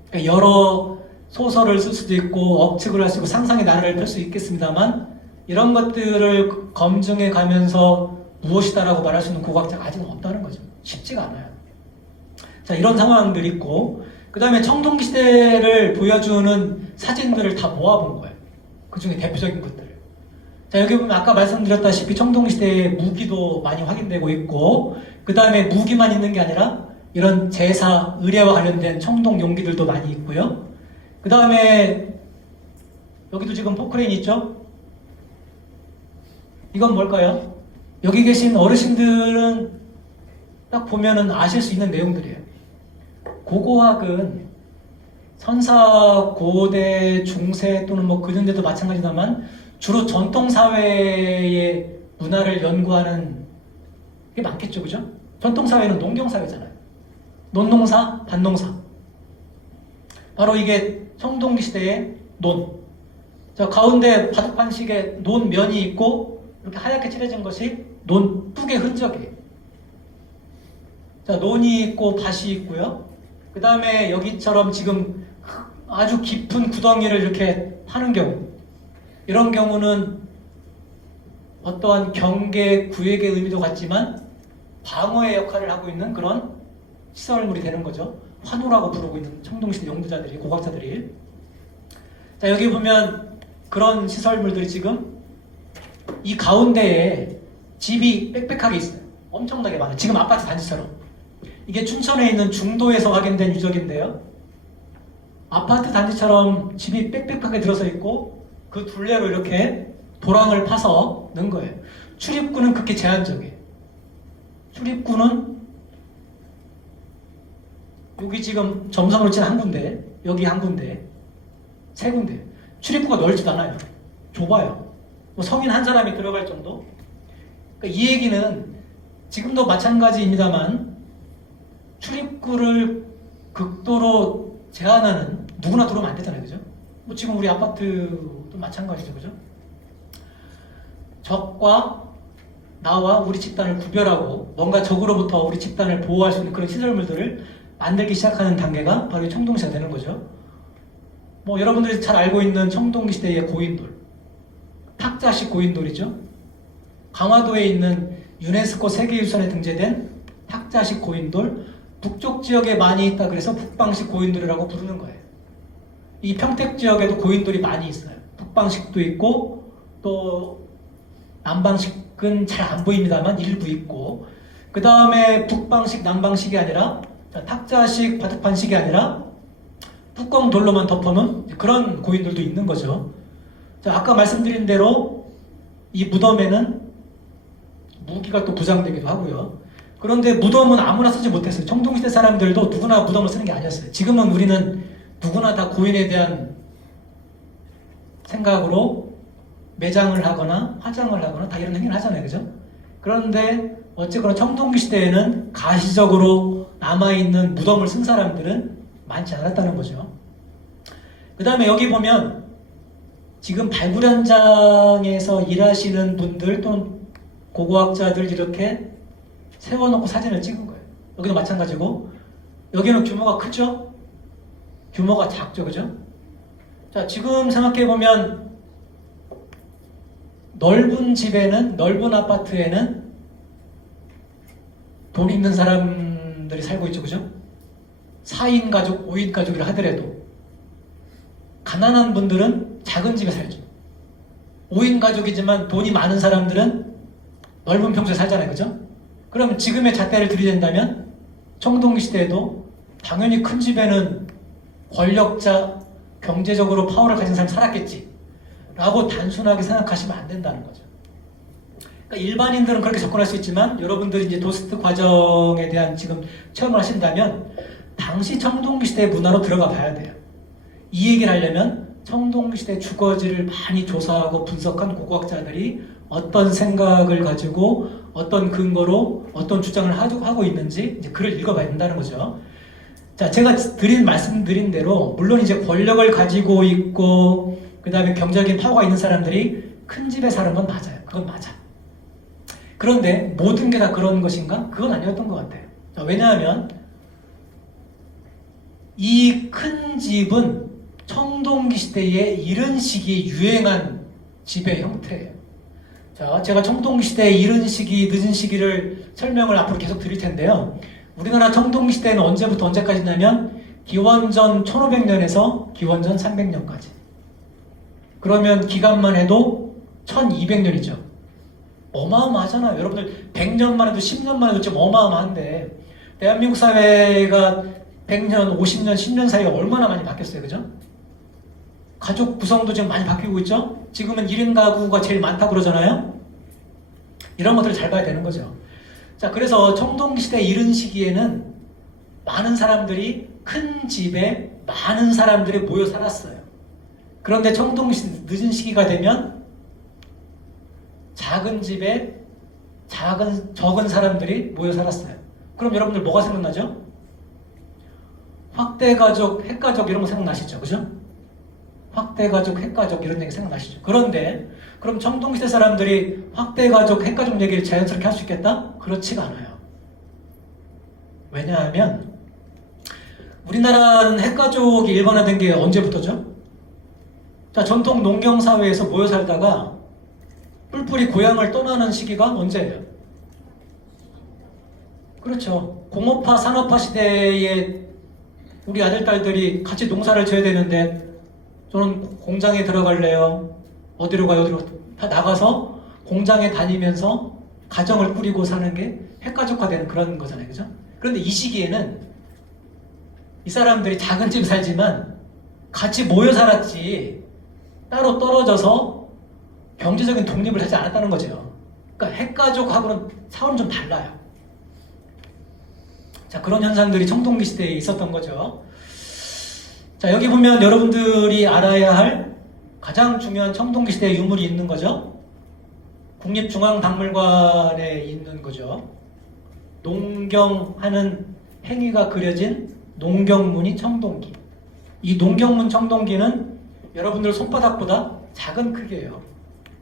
그러니까 여러 소설을 쓸 수도 있고 억측을 할 수 있고 상상의 나래를 펼 수 있겠습니다만 이런 것들을 검증해 가면서 무엇이다라고 말할 수 있는 고고학자가 아직은 없다는 거죠. 쉽지가 않아요. 자, 이런 상황들이 있고 그 다음에 청동시대를 보여주는 사진들을 다 모아본 거예요. 그 중에 대표적인 것들을. 자, 여기 보면 아까 말씀드렸다시피 청동시대의 무기도 많이 확인되고 있고 그 다음에 무기만 있는 게 아니라 이런 제사, 의례와 관련된 청동 용기들도 많이 있고요. 그 다음에 여기도 지금 포크레인 있죠? 이건 뭘까요? 여기 계신 어르신들은 딱 보면은 아실 수 있는 내용들이에요. 고고학은 선사, 고대, 중세 또는 뭐 근현대도 마찬가지다만 주로 전통사회의 문화를 연구하는 게 많겠죠, 그죠? 전통사회는 농경사회잖아요. 논농사, 밭농사. 바로 이게 청동기 시대의 논. 자, 가운데 바둑판식에 논면이 있고 이렇게 하얗게 칠해진 것이 논뚝의 흔적이에요. 자, 논이 있고 밭이 있고요. 그 다음에 여기처럼 지금 아주 깊은 구덩이를 이렇게 파는 경우, 이런 경우는 어떠한 경계, 구획의 의미도 같지만 방어의 역할을 하고 있는 그런 시설물이 되는 거죠. 환호라고 부르고 있는 청동시대 연구자들이, 고고학자들이. 자, 여기 보면 그런 시설물들이 지금 이 가운데에 집이 빽빽하게 있어요. 엄청나게 많아요. 지금 아파트 단지처럼. 이게 춘천에 있는 중도에서 확인된 유적인데요. 아파트 단지처럼 집이 빽빽하게 들어서 있고 그 둘레로 이렇게 도랑을 파서 넣은 거예요. 출입구는 극히 제한적이에요. 출입구는 여기 지금 점선으로 친 한 군데, 여기 한 군데, 세 군데. 출입구가 넓지도 않아요. 좁아요. 뭐 성인 한 사람이 들어갈 정도? 그러니까 이 얘기는 지금도 마찬가지입니다만 출입구를 극도로 제한하는, 누구나 들어오면 안 되잖아요. 그죠? 뭐 지금 우리 아파트도 마찬가지죠. 그죠? 적과 나와 우리 집단을 구별하고 뭔가 적으로부터 우리 집단을 보호할 수 있는 그런 시설물들을 만들기 시작하는 단계가 바로 이 청동시대가 되는 거죠. 뭐 여러분들이 잘 알고 있는 청동시대의 고인돌, 탁자식 고인돌이죠. 강화도에 있는 유네스코 세계유산에 등재된 탁자식 고인돌, 북쪽 지역에 많이 있다 그래서 북방식 고인돌이라고 부르는 거예요. 이 평택 지역에도 고인돌이 많이 있어요. 북방식도 있고 또 남방식은 잘 안 보입니다만 일부 있고, 그 다음에 북방식, 남방식이 아니라 탁자식, 바둑판식이 아니라 뚜껑 돌로만 덮어놓은 그런 고인들도 있는 거죠. 자, 아까 말씀드린 대로 이 무덤에는 무기가 또 부장되기도 하고요. 그런데 무덤은 아무나 쓰지 못했어요. 청동시대 사람들도 누구나 무덤을 쓰는 게 아니었어요. 지금은 우리는 누구나 다 고인에 대한 생각으로 매장을 하거나 화장을 하거나 다 이런 행위를 하잖아요. 그죠? 그런데 어쨌거나 청동기 시대에는 가시적으로 남아있는 무덤을 쓴 사람들은 많지 않았다는 거죠. 그 다음에 여기 보면 지금 발굴 현장에서 일하시는 분들 또는 고고학자들 이렇게 세워놓고 사진을 찍은 거예요. 여기도 마찬가지고, 여기는 규모가 크죠? 규모가 작죠. 그죠? 자, 지금 생각해보면 넓은 집에는, 넓은 아파트에는 돈 있는 사람들이 살고 있죠. 그죠? 4인 가족, 5인 가족이라 하더라도 가난한 분들은 작은 집에 살죠. 5인 가족이지만 돈이 많은 사람들은 넓은 평수에 살잖아요. 그죠? 그럼 지금의 잣대를 들이댄다면 청동기 시대에도 당연히 큰 집에는 권력자, 경제적으로 파워를 가진 사람이 살았겠지 라고 단순하게 생각하시면 안 된다는 거죠. 그러니까 일반인들은 그렇게 접근할 수 있지만 여러분들이 이제 도스트 과정에 대한 지금 체험을 하신다면 당시 청동기 시대의 문화로 들어가 봐야 돼요. 이 얘기를 하려면 청동기 시대 주거지를 많이 조사하고 분석한 고고학자들이 어떤 생각을 가지고 어떤 근거로 어떤 주장을 하고 있는지 이제 글을 읽어봐야 된다는 거죠. 자, 제가 말씀드린 대로 물론 이제 권력을 가지고 있고 그 다음에 경제적인 파워가 있는 사람들이 큰 집에 사는 건 맞아요. 그건 맞아. 그런데 모든 게 다 그런 것인가? 그건 아니었던 것 같아요. 자, 왜냐하면 이 큰 집은 청동기 시대에 이런 식이 유행한 집의 형태예요. 자, 제가 청동기 시대의 이른 시기, 늦은 시기를 설명을 앞으로 계속 드릴 텐데요. 우리나라 청동기 시대는 언제부터 언제까지냐면 기원전 1500년에서 기원전 300년까지. 그러면 기간만 해도 1200년이죠. 어마어마하잖아요. 여러분들 100년만 해도 10년만 해도 좀 어마어마한데 대한민국 사회가 100년, 50년, 10년 사이에 얼마나 많이 바뀌었어요. 그죠? 가족 구성도 지금 많이 바뀌고 있죠? 지금은 1인 가구가 제일 많다고 그러잖아요? 이런 것들을 잘 봐야 되는 거죠. 자, 그래서 청동기 시대 이른 시기에는 많은 사람들이 큰 집에 많은 사람들이 모여 살았어요. 그런데 청동기 시대 늦은 시기가 되면 작은 집에 적은 사람들이 모여 살았어요. 그럼 여러분들 뭐가 생각나죠? 확대가족, 핵가족 이런 거 생각나시죠? 그죠? 확대가족, 핵가족 이런 얘기 생각나시죠? 그런데 그럼 청동시대 사람들이 확대가족, 핵가족 얘기를 자연스럽게 할 수 있겠다? 그렇지가 않아요. 왜냐하면 우리나라는 핵가족이 일반화된 게 언제부터죠? 자, 전통 농경사회에서 모여 살다가 뿔뿔이 고향을 떠나는 시기가 언제예요? 그렇죠. 공업화, 산업화 시대에 우리 아들, 딸들이 같이 농사를 지어야 되는데 저는 공장에 들어갈래요. 어디로 가요? 어디로 다 나가서 공장에 다니면서 가정을 꾸리고 사는 게 핵가족화되는 그런 거잖아요. 그죠? 그런데 이 시기에는 이 사람들이 작은 집에 살지만 같이 모여 살았지 따로 떨어져서 경제적인 독립을 하지 않았다는 거죠. 그러니까 핵가족하고는 차원이 좀 달라요. 자, 그런 현상들이 청동기 시대에 있었던 거죠. 자, 여기 보면 여러분들이 알아야 할 가장 중요한 청동기 시대의 유물이 있는 거죠. 국립중앙박물관에 있는 거죠. 농경하는 행위가 그려진 농경문이 청동기. 이 농경문 청동기는 여러분들 손바닥보다 작은 크기예요.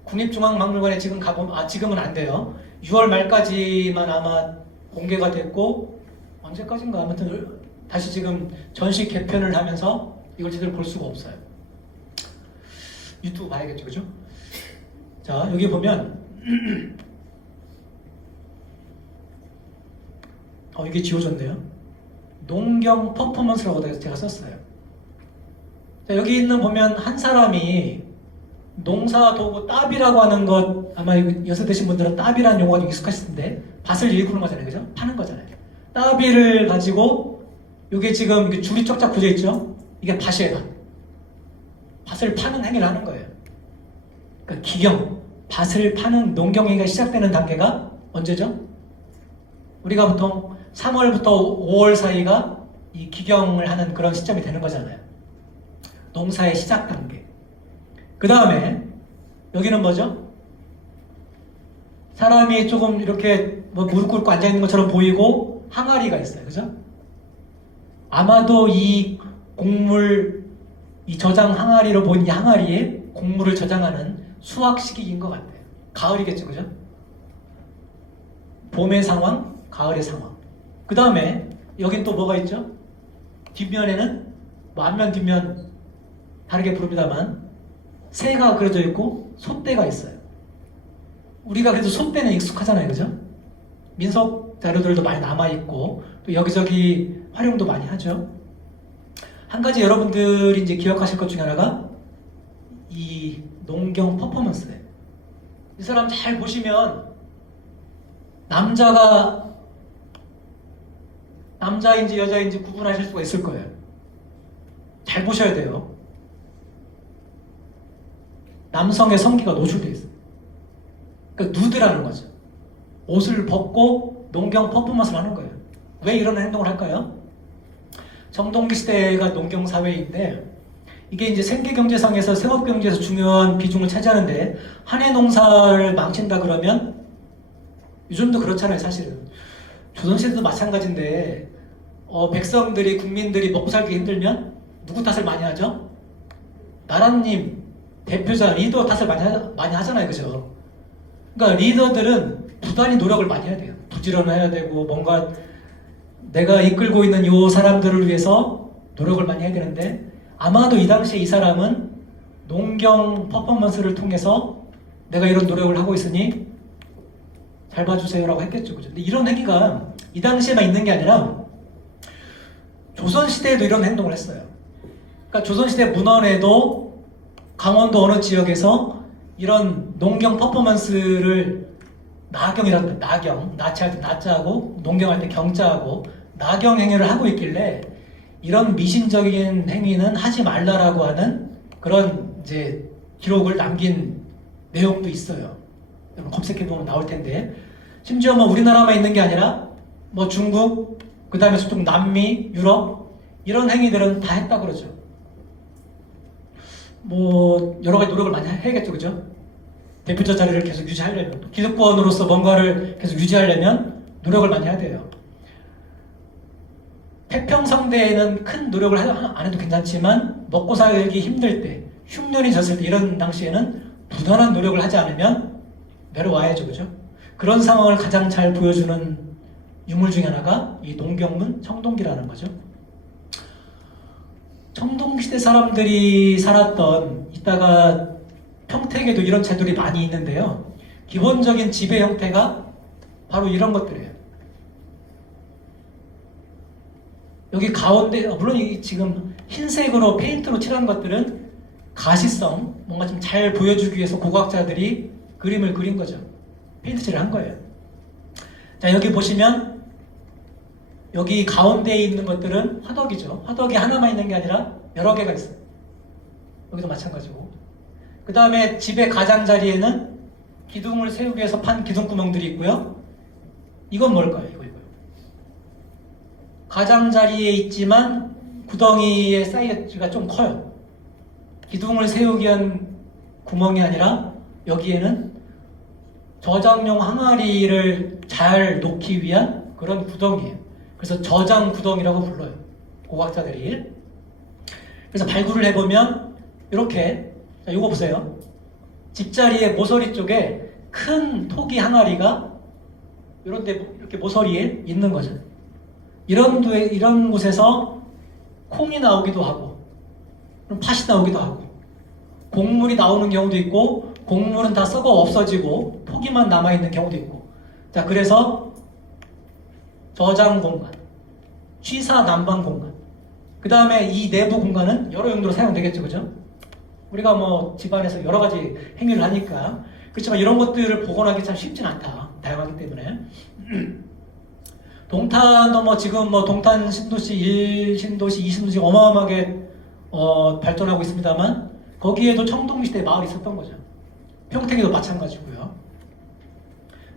국립중앙박물관에 지금 가보면, 지금은 안 돼요. 6월 말까지만 아마 공개가 됐고, 언제까지인가 아무튼 다시 지금 전시 개편을 하면서 이걸 제대로 볼 수가 없어요. 유튜브 봐야겠죠, 그죠? 자, 여기 보면 이게 지워졌네요. 농경 퍼포먼스라고 제가 썼어요. 자, 여기 있는 보면 한 사람이 농사 도구 따비라고 하는 것, 아마 여서 되신 분들은 따비라는 용어가 좀 익숙하실 텐데 밭을 일구는 거잖아요, 그죠? 파는 거잖아요. 따비를 가지고 이게 지금 줄이 쫙쫙 붙어 있죠? 이게 밭이에요. 밭을 파는 행위를 하는 거예요. 그러니까 기경, 밭을 파는 농경행위가 시작되는 단계가 언제죠? 우리가 보통 3월부터 5월 사이가 이 기경을 하는 그런 시점이 되는 거잖아요. 농사의 시작 단계. 그 다음에 여기는 뭐죠? 사람이 조금 이렇게 무릎 꿇고 앉아있는 것처럼 보이고 항아리가 있어요. 그죠? 아마도 이 곡물, 이 저장 항아리로 본 이 항아리에 곡물을 저장하는 수확 시기인 것 같아요. 가을이겠죠, 그죠? 봄의 상황, 가을의 상황. 그 다음에 여긴 또 뭐가 있죠? 뒷면에는 앞면 뒷면 다르게 부릅니다만 새가 그려져 있고 솥대가 있어요. 우리가 그래도 솥대는 익숙하잖아요, 그죠? 민속 자료들도 많이 남아있고 또 여기저기 활용도 많이 하죠. 한 가지 여러분들이 이제 기억하실 것 중에 하나가 이 농경 퍼포먼스예요. 이 사람 잘 보시면 남자인지 여자인지 구분하실 수가 있을 거예요. 잘 보셔야 돼요. 남성의 성기가 노출되어 있어요. 그러니까 누드라는 거죠. 옷을 벗고 농경 퍼포먼스를 하는 거예요. 왜 이런 행동을 할까요? 청동기 시대가 농경 사회인데 이게 이제 생계경제상에서 생업경제에서 중요한 비중을 차지하는데 한 해 농사를 망친다 그러면 요즘도 그렇잖아요, 사실은. 조선시대도 마찬가지인데 백성들이, 국민들이 먹고 살기 힘들면 누구 탓을 많이 하죠? 나라님, 대표자, 리더 탓을 많이 하잖아요, 그죠? 그러니까 리더들은 부단히 노력을 많이 해야 돼요. 부지런해야 되고 뭔가 내가 이끌고 있는 이 사람들을 위해서 노력을 많이 해야 되는데 아마도 이 당시에 이 사람은 농경 퍼포먼스를 통해서 내가 이런 노력을 하고 있으니 잘 봐주세요라고 했겠죠. 그죠? 근데 이런 행위가 이 당시에만 있는 게 아니라 조선시대에도 이런 행동을 했어요. 그러니까 조선시대 문헌에도 강원도 어느 지역에서 이런 농경 퍼포먼스를 나경이라고 해요. 나경, 나치할 때 나자하고 농경할 때 경자하고 나경 행위를 하고 있길래 이런 미신적인 행위는 하지 말라라고 하는 그런 이제 기록을 남긴 내용도 있어요. 여러분 검색해보면 나올 텐데 심지어 뭐 우리나라만 있는 게 아니라 뭐 중국, 그 다음에 저쪽 남미, 유럽 이런 행위들은 다 했다 그러죠. 뭐 여러 가지 노력을 많이 해야겠죠, 그죠? 대표적 자리를 계속 유지하려면 기득권으로서 뭔가를 계속 유지하려면 노력을 많이 해야 돼요. 태평성대에는 큰 노력을 안 해도 괜찮지만 먹고 살기 힘들 때, 흉년이 졌을 때 이런 당시에는 부단한 노력을 하지 않으면 내려와야죠, 그죠? 그런 상황을 가장 잘 보여주는 유물 중에 하나가 이 농경문 청동기라는 거죠. 청동시대 사람들이 살았던 이따가 평택에도 이런 제도들이 많이 있는데요. 기본적인 지배 형태가 바로 이런 것들이에요. 여기 가운데 물론 이 지금 흰색으로 페인트로 칠한 것들은 가시성, 뭔가 좀 잘 보여주기 위해서 고고학자들이 그림을 그린 거죠. 페인트 칠을 한 거예요. 자, 여기 보시면 여기 가운데에 있는 것들은 화덕이죠. 화덕이 하나만 있는 게 아니라 여러 개가 있어요. 여기도 마찬가지고. 그 다음에 집의 가장자리에는 기둥을 세우기 위해서 판 기둥구멍들이 있고요. 이건 뭘까요? 이거. 가장자리에 있지만 구덩이의 사이즈가 좀 커요. 기둥을 세우기 위한 구멍이 아니라 여기에는 저장용 항아리를 잘 놓기 위한 그런 구덩이에요. 그래서 저장 구덩이라고 불러요. 고고학자들이. 그래서 발굴을 해보면 이렇게, 자, 이거 보세요. 집자리의 모서리 쪽에 큰 토기 항아리가 이런 데 이렇게 모서리에 있는 거죠. 이런 곳에서 콩이 나오기도 하고 팥이 나오기도 하고 곡물이 나오는 경우도 있고 곡물은 다 썩어 없어지고 토기만 남아있는 경우도 있고. 자, 그래서 저장 공간, 취사 난방 공간, 그 다음에 이 내부 공간은 여러 용도로 사용되겠죠, 그죠? 우리가 뭐 집안에서 여러 가지 행위를 하니까. 그렇지만 이런 것들을 복원하기 참 쉽진 않다, 다양하기 때문에. 동탄도 뭐 지금 뭐 동탄 신도시 1 신도시 2 신도시 어마어마하게 발전하고 있습니다만 거기에도 청동시대 마을이 있었던 거죠. 평택에도 마찬가지고요.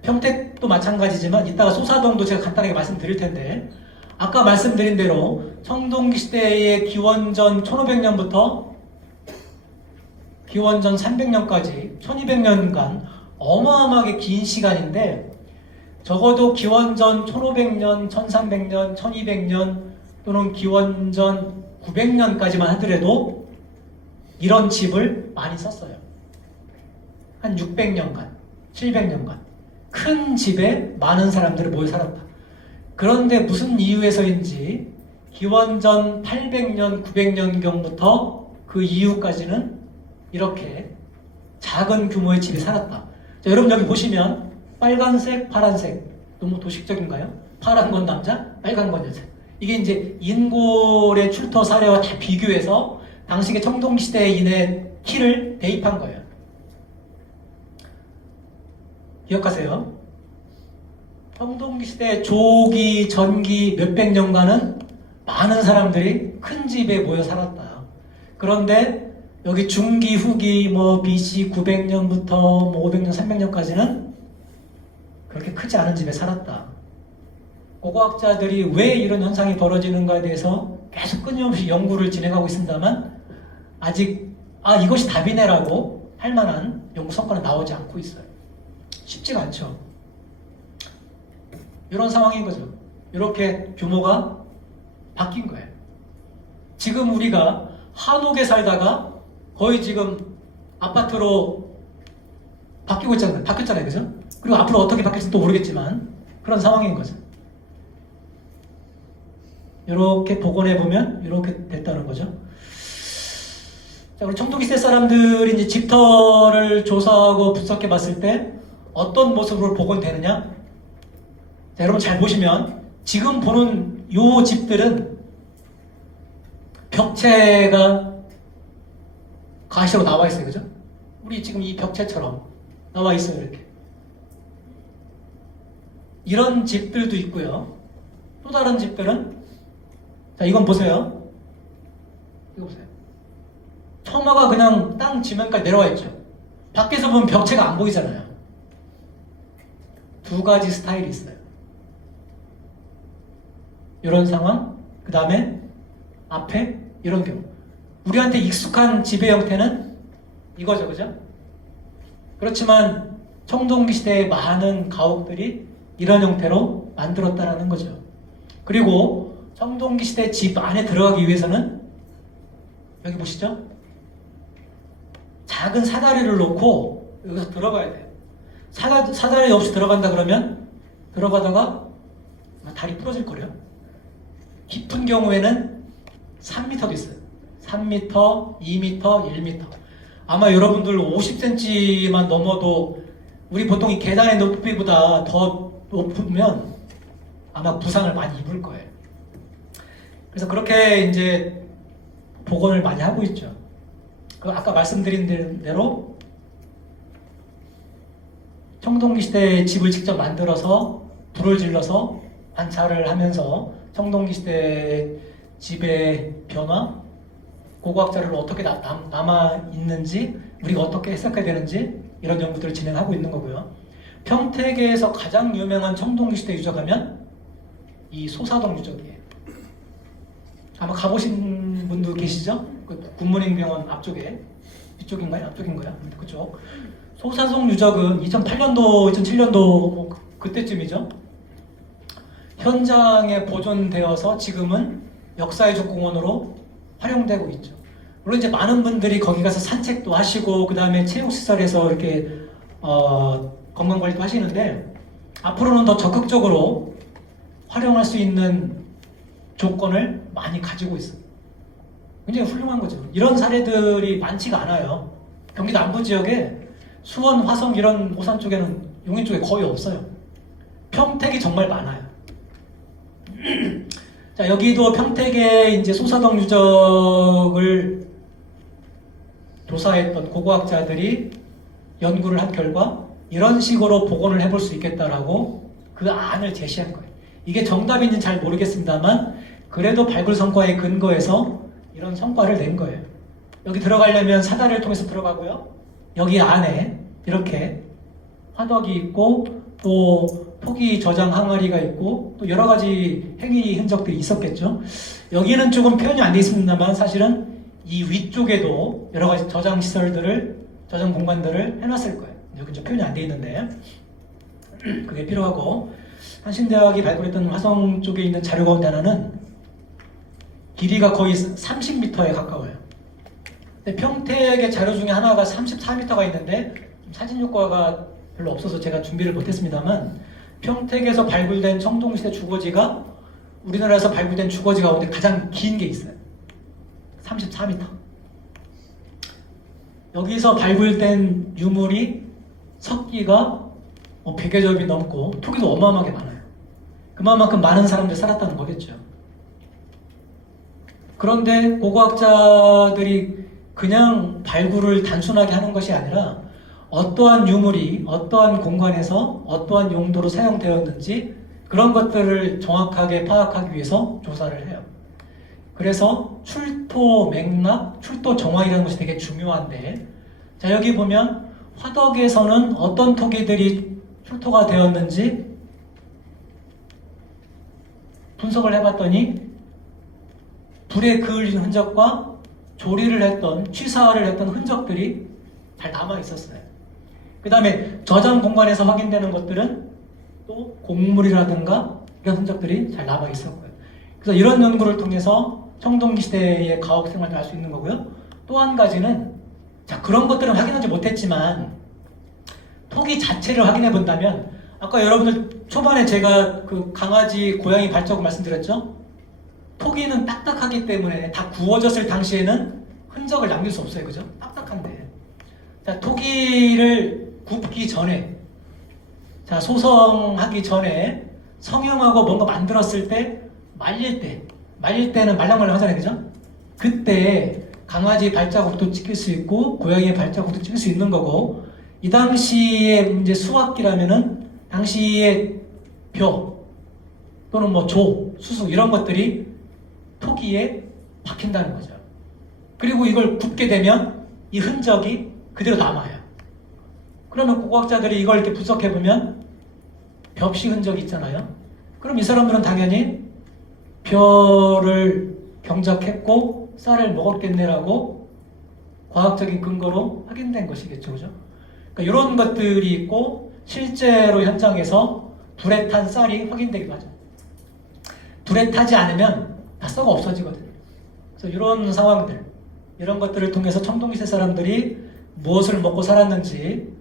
평택도 마찬가지지만 이따가 소사동도 제가 간단하게 말씀드릴 텐데 아까 말씀드린 대로 청동시대의 기원전 1500년부터 기원전 300년까지 1200년간 어마어마하게 긴 시간인데 적어도 기원전 1500년, 1300년, 1200년 또는 기원전 900년까지만 하더라도 이런 집을 많이 썼어요. 한 600년간, 700년간 큰 집에 많은 사람들이 모여 살았다. 그런데 무슨 이유에서인지 기원전 800년, 900년경부터 그 이후까지는 이렇게 작은 규모의 집이 살았다. 자, 여러분 여기 보시면 빨간색, 파란색. 너무 도식적인가요? 파란 건 남자, 빨간 건 여자. 이게 이제 인골의 출토 사례와 다 비교해서 당시의 청동시대인의 키를 대입한 거예요. 기억하세요. 청동시대 조기, 전기 몇백 년간은 많은 사람들이 큰 집에 모여 살았다. 그런데 여기 중기, 후기, 뭐 BC 900년부터 뭐 500년, 300년까지는 그렇게 크지 않은 집에 살았다. 고고학자들이 왜 이런 현상이 벌어지는가에 대해서 계속 끊임없이 연구를 진행하고 있습니다만 아직 이것이 답이네라고 할 만한 연구 성과는 나오지 않고 있어요. 쉽지가 않죠. 이런 상황인 거죠. 이렇게 규모가 바뀐 거예요. 지금 우리가 한옥에 살다가 거의 지금 아파트로 바뀌었잖아요. 그죠? 그리고 앞으로 어떻게 바뀔지 또 모르겠지만 그런 상황인 거죠. 이렇게 복원해 보면 이렇게 됐다는 거죠. 자, 우리 청동기 시대 사람들이 이제 집터를 조사하고 분석해 봤을 때 어떤 모습으로 복원되느냐? 자, 여러분 잘 보시면 지금 보는 요 집들은 벽체가 가시로 나와 있어요. 그죠? 우리 지금 이 벽체처럼 나와 있어요. 이렇게. 이런 집들도 있고요. 또 다른 집들은 자, 이건 보세요. 이거 보세요. 처마가 그냥 땅 지면까지 내려와 있죠. 밖에서 보면 벽체가 안 보이잖아요. 두 가지 스타일이 있어요. 이런 상황, 그 다음에 앞에 이런 경우. 우리한테 익숙한 집의 형태는 이거죠, 그죠? 그렇지만 청동기 시대의 많은 가옥들이 이런 형태로 만들었다는 거죠. 그리고 청동기 시대 집 안에 들어가기 위해서는 여기 보시죠? 작은 사다리를 놓고 여기서 들어가야 돼요. 사다리 없이 들어간다 그러면 들어가다가 다리 부러질 거예요. 깊은 경우에는 3m도 있어요. 3m, 2m, 1m. 아마 여러분들 50cm만 넘어도 우리 보통 이 계단의 높이보다 더 높으면 아마 부상을 많이 입을 거예요. 그래서 그렇게 이제 복원을 많이 하고 있죠. 아까 말씀드린 대로 청동기 시대의 집을 직접 만들어서 불을 질러서 관찰을 하면서 청동기 시대의 집의 변화, 고고학자를 어떻게 남아있는지, 우리가 어떻게 해석해야 되는지 이런 연구들을 진행하고 있는 거고요. 평택에서 가장 유명한 청동기 시대 유적하면 이 소사동 유적이에요. 아마 가보신 분도 계시죠? 그 굿모닝병원 앞쪽에, 이쪽인가요? 앞쪽인가요? 그쪽. 소사동 유적은 2008년도, 2007년도 뭐 그때쯤이죠. 현장에 보존되어서 지금은 역사유적 공원으로 활용되고 있죠. 물론 이제 많은 분들이 거기 가서 산책도 하시고 그 다음에 체육시설에서 이렇게 건강관리도 하시는데 앞으로는 더 적극적으로 활용할 수 있는 조건을 많이 가지고 있어요. 굉장히 훌륭한 거죠. 이런 사례들이 많지가 않아요. 경기도 남부 지역에 수원, 화성 이런 오산 쪽에는 용인 쪽에 거의 없어요. 평택이 정말 많아요. 자, 여기도 평택의 이제 소사동 유적을 조사했던 고고학자들이 연구를 한 결과 이런 식으로 복원을 해볼 수 있겠다라고 그 안을 제시한 거예요. 이게 정답인지는 잘 모르겠습니다만 그래도 발굴 성과에 근거해서 이런 성과를 낸 거예요. 여기 들어가려면 사다리를 통해서 들어가고요. 여기 안에 이렇게 화덕이 있고 또 토기 저장 항아리가 있고 또 여러 가지 행위 흔적들이 있었겠죠. 여기는 조금 표현이 안 되어 있습니다만 사실은 이 위쪽에도 여러 가지 저장 시설들을, 저장 공간들을 해놨을 거예요. 여기 좀 표현이 안 되어 있는데 그게 필요하고, 한신대학이 발굴했던 화성 쪽에 있는 자료 가운데 하나는 길이가 거의 30m에 가까워요. 근데 평택의 자료 중에 하나가 34m가 있는데 사진 효과가 별로 없어서 제가 준비를 못했습니다만 평택에서 발굴된 청동시대 주거지가 우리나라에서 발굴된 주거지 가운데 가장 긴 게 있어요. 34m. 여기서 발굴된 유물이 석기가 100여 점이 넘고 토기도 어마어마하게 많아요. 그만큼 많은 사람들이 살았다는 거겠죠. 그런데 고고학자들이 그냥 발굴을 단순하게 하는 것이 아니라 어떠한 유물이 어떠한 공간에서 어떠한 용도로 사용되었는지 그런 것들을 정확하게 파악하기 위해서 조사를 해요. 그래서 출토 맥락, 출토 정황이라는 것이 되게 중요한데, 자, 여기 보면 화덕에서는 어떤 토기들이 출토가 되었는지 분석을 해봤더니 불에 그을린 흔적과 조리를 했던, 취사를 했던 흔적들이 잘 남아 있었어요. 그 다음에 저장 공간에서 확인되는 것들은 또 곡물이라든가 이런 흔적들이 잘 남아 있었고요. 그래서 이런 연구를 통해서 청동기 시대의 가옥 생활을 알 수 있는 거고요. 또 한 가지는, 자, 그런 것들은 확인하지 못했지만 토기 자체를 확인해 본다면, 아까 여러분들 초반에 제가 그 강아지, 고양이 발자국 말씀드렸죠? 토기는 딱딱하기 때문에 다 구워졌을 당시에는 흔적을 남길 수 없어요. 그죠? 딱딱한데. 자, 토기를 굽기 전에, 자, 소성하기 전에 성형하고 뭔가 만들었을 때, 말릴 때는 말랑말랑 하잖아요. 그죠? 그때 강아지 발자국도 찍힐 수 있고, 고양이의 발자국도 찍힐 수 있는 거고, 이 당시에 이제 수확기라면은, 당시에 벼, 또는 뭐 조, 수수, 이런 것들이 토기에 박힌다는 거죠. 그리고 이걸 굽게 되면 이 흔적이 그대로 남아요. 그러면 고고학자들이 이걸 이렇게 분석해보면 벽시 흔적이 있잖아요. 그럼 이 사람들은 당연히 벼를 경작했고 쌀을 먹었겠네라고 과학적인 근거로 확인된 것이겠죠. 그죠? 그러니까 이런 것들이 있고 실제로 현장에서 불에 탄 쌀이 확인되기도 하죠. 불에 타지 않으면 다 썩어 없어지거든요. 그래서 이런 상황들, 이런 것들을 통해서 청동시대 사람들이 무엇을 먹고 살았는지,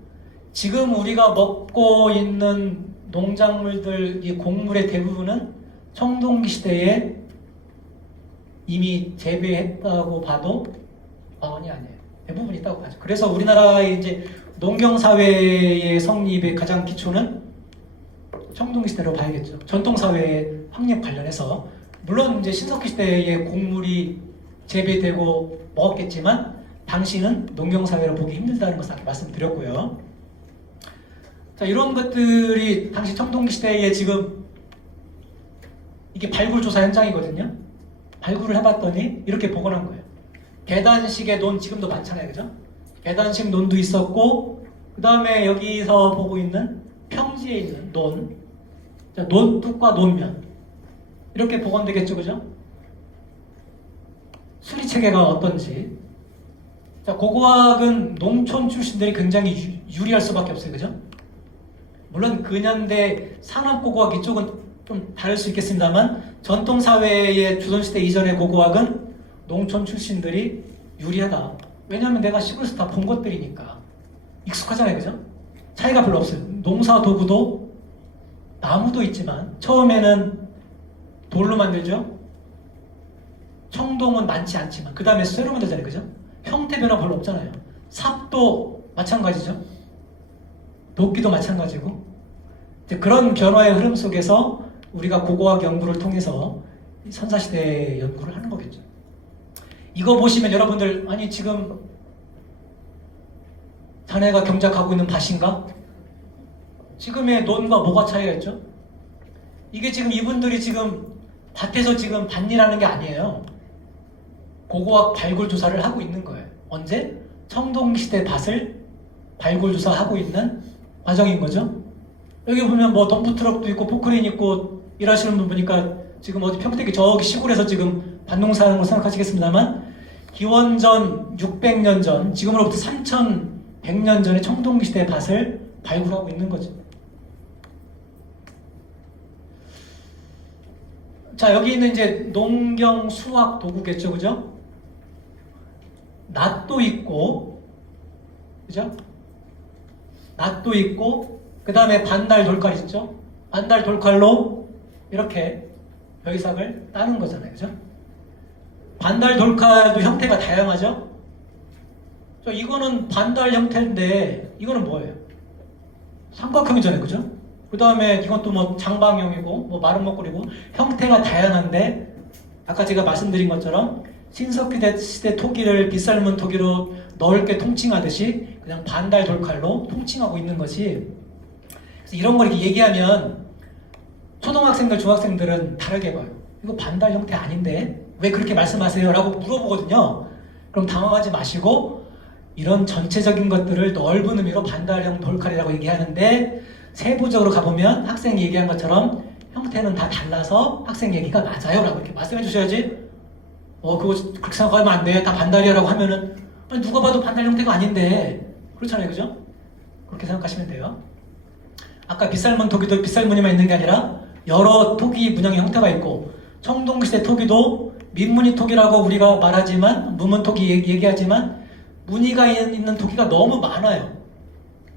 지금 우리가 먹고 있는 농작물들, 이 곡물의 대부분은 청동시대에 이미 재배했다고 봐도 과언이 아니에요. 대부분 있다고 봐죠. 그래서 우리나라의 이제 농경사회의 성립의 가장 기초는 청동시대로 봐야겠죠. 전통사회의 확립 관련해서 물론 이제 신석기 시대의 곡물이 재배되고 먹었겠지만 당시는 농경사회로 보기 힘들다는 것을 아까 말씀드렸고요. 자, 이런 것들이 당시 청동시대에 지금 이게 발굴조사 현장이거든요. 발굴을 해봤더니 이렇게 복원한 거예요. 계단식의 논 지금도 많잖아요. 그죠? 계단식 논도 있었고, 그 다음에 여기서 보고 있는 평지에 있는 논, 자, 논뚝과 논면, 이렇게 복원되겠죠. 그죠? 수리 체계가 어떤지. 자, 고고학은 농촌 출신들이 굉장히 유리할 수밖에 없어요. 그죠? 물론 근현대 산업고고학 이쪽은 좀 다를 수 있겠습니다만 전통사회의 조선시대 이전의 고고학은 농촌 출신들이 유리하다. 왜냐하면 내가 시골에서 다 본 것들이니까 익숙하잖아요. 그죠? 차이가 별로 없어요. 농사 도구도 나무도 있지만 처음에는 돌로 만들죠. 청동은 많지 않지만 그 다음에 쇠로 만들잖아요. 그죠? 형태 변화 별로 없잖아요. 삽도 마찬가지죠. 도끼도 마찬가지고. 이제 그런 변화의 흐름 속에서 우리가 고고학 연구를 통해서 선사시대 연구를 하는 거겠죠. 이거 보시면 여러분들, 아니 지금 자네가 경작하고 있는 밭인가? 지금의 논과 뭐가 차이가 있죠? 이게 지금 이분들이 지금 밭에서 지금 밭일하는 게 아니에요. 고고학 발굴 조사를 하고 있는 거예요. 언제? 청동시대 밭을 발굴 조사하고 있는 과정인 거죠. 여기 보면 뭐 덤프트럭도 있고 포크레인 있고 일하시는 분 보니까 지금 어디 평택이 저기 시골에서 지금 밭농사하는 걸 생각하시겠습니다만 기원전 600년 전, 지금으로부터 3100년 전에 청동시대 밭을 발굴하고 있는 거죠. 자, 여기 있는 이제 농경 수확 도구겠죠. 그죠? 낫도 있고, 그죠? 낫도 있고, 그 다음에 반달 돌칼 있죠? 반달 돌칼로 이렇게 벼이삭을 따는 거잖아요. 그죠? 반달 돌칼도 형태가 다양하죠? 이거는 반달 형태인데, 이거는 뭐예요? 삼각형이잖아요. 그죠? 그 다음에 이것도 뭐 장방형이고, 뭐 마른 목걸이고, 형태가 다양한데, 아까 제가 말씀드린 것처럼, 신석기 시대 토기를 빗살문 토기로 넓게 통칭하듯이 그냥 반달 돌칼로 통칭하고 있는 것이, 그래서 이런 걸 이렇게 얘기하면 초등학생들, 중학생들은 다르게 봐요. 이거 반달 형태 아닌데 왜 그렇게 말씀하세요? 라고 물어보거든요. 그럼 당황하지 마시고 이런 전체적인 것들을 넓은 의미로 반달형 돌칼이라고 얘기하는데 세부적으로 가보면 학생이 얘기한 것처럼 형태는 다 달라서 학생 얘기가 맞아요 라고 이렇게 말씀해 주셔야지, 그거 그렇게 생각하면 안 돼. 다 반달이라고 하면은, 아니, 누가 봐도 반달 형태가 아닌데. 그렇잖아요. 그죠? 그렇게 생각하시면 돼요. 아까 빗살문 토기도 빗살무늬만 있는 게 아니라 여러 토기 문양의 형태가 있고, 청동시대 토기도 민무늬 토기라고 우리가 말하지만, 무문 토기 얘기하지만, 무늬가 있는 토기가 너무 많아요.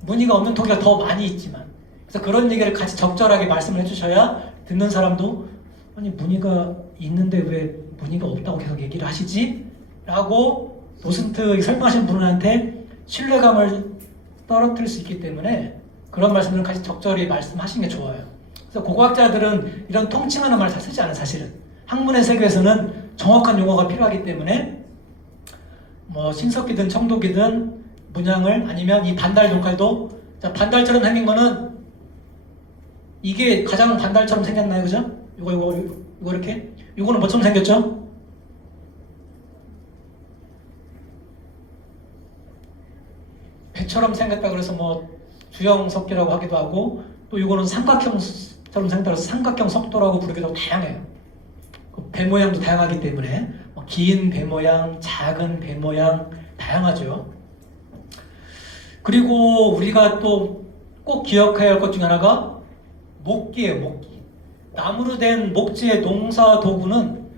무늬가 없는 토기가 더 많이 있지만. 그래서 그런 얘기를 같이 적절하게 말씀을 해주셔야 듣는 사람도, 아니, 무늬가 있는데 왜 무늬가 없다고 계속 얘기를 하시지? 라고 도슨트 설명하신 분한테 신뢰감을 떨어뜨릴 수 있기 때문에 그런 말씀들은 같이 적절히 말씀하시는 게 좋아요. 그래서 고고학자들은 이런 통칭하는 말을 잘 쓰지 않아요. 사실은 학문의 세계에서는 정확한 용어가 필요하기 때문에 뭐 신석기든 청동기든 문양을 아니면 이 반달 돌칼도 반달처럼 생긴 거는 이게 가장 반달처럼 생겼나요? 그죠? 이거 이렇게 이거는 뭐처럼 생겼죠? 배처럼 생겼다 그래서 뭐 주형 석기라고 하기도 하고 또 이거는 삼각형처럼 생겼다 그래서 삼각형 석도라고 부르기도 하고 다양해요. 배 모양도 다양하기 때문에 긴 배 모양, 작은 배 모양 다양하죠. 그리고 우리가 또 꼭 기억해야 할 것 중에 하나가 목기예요. 목기. 나무로 된 목재의 농사 도구는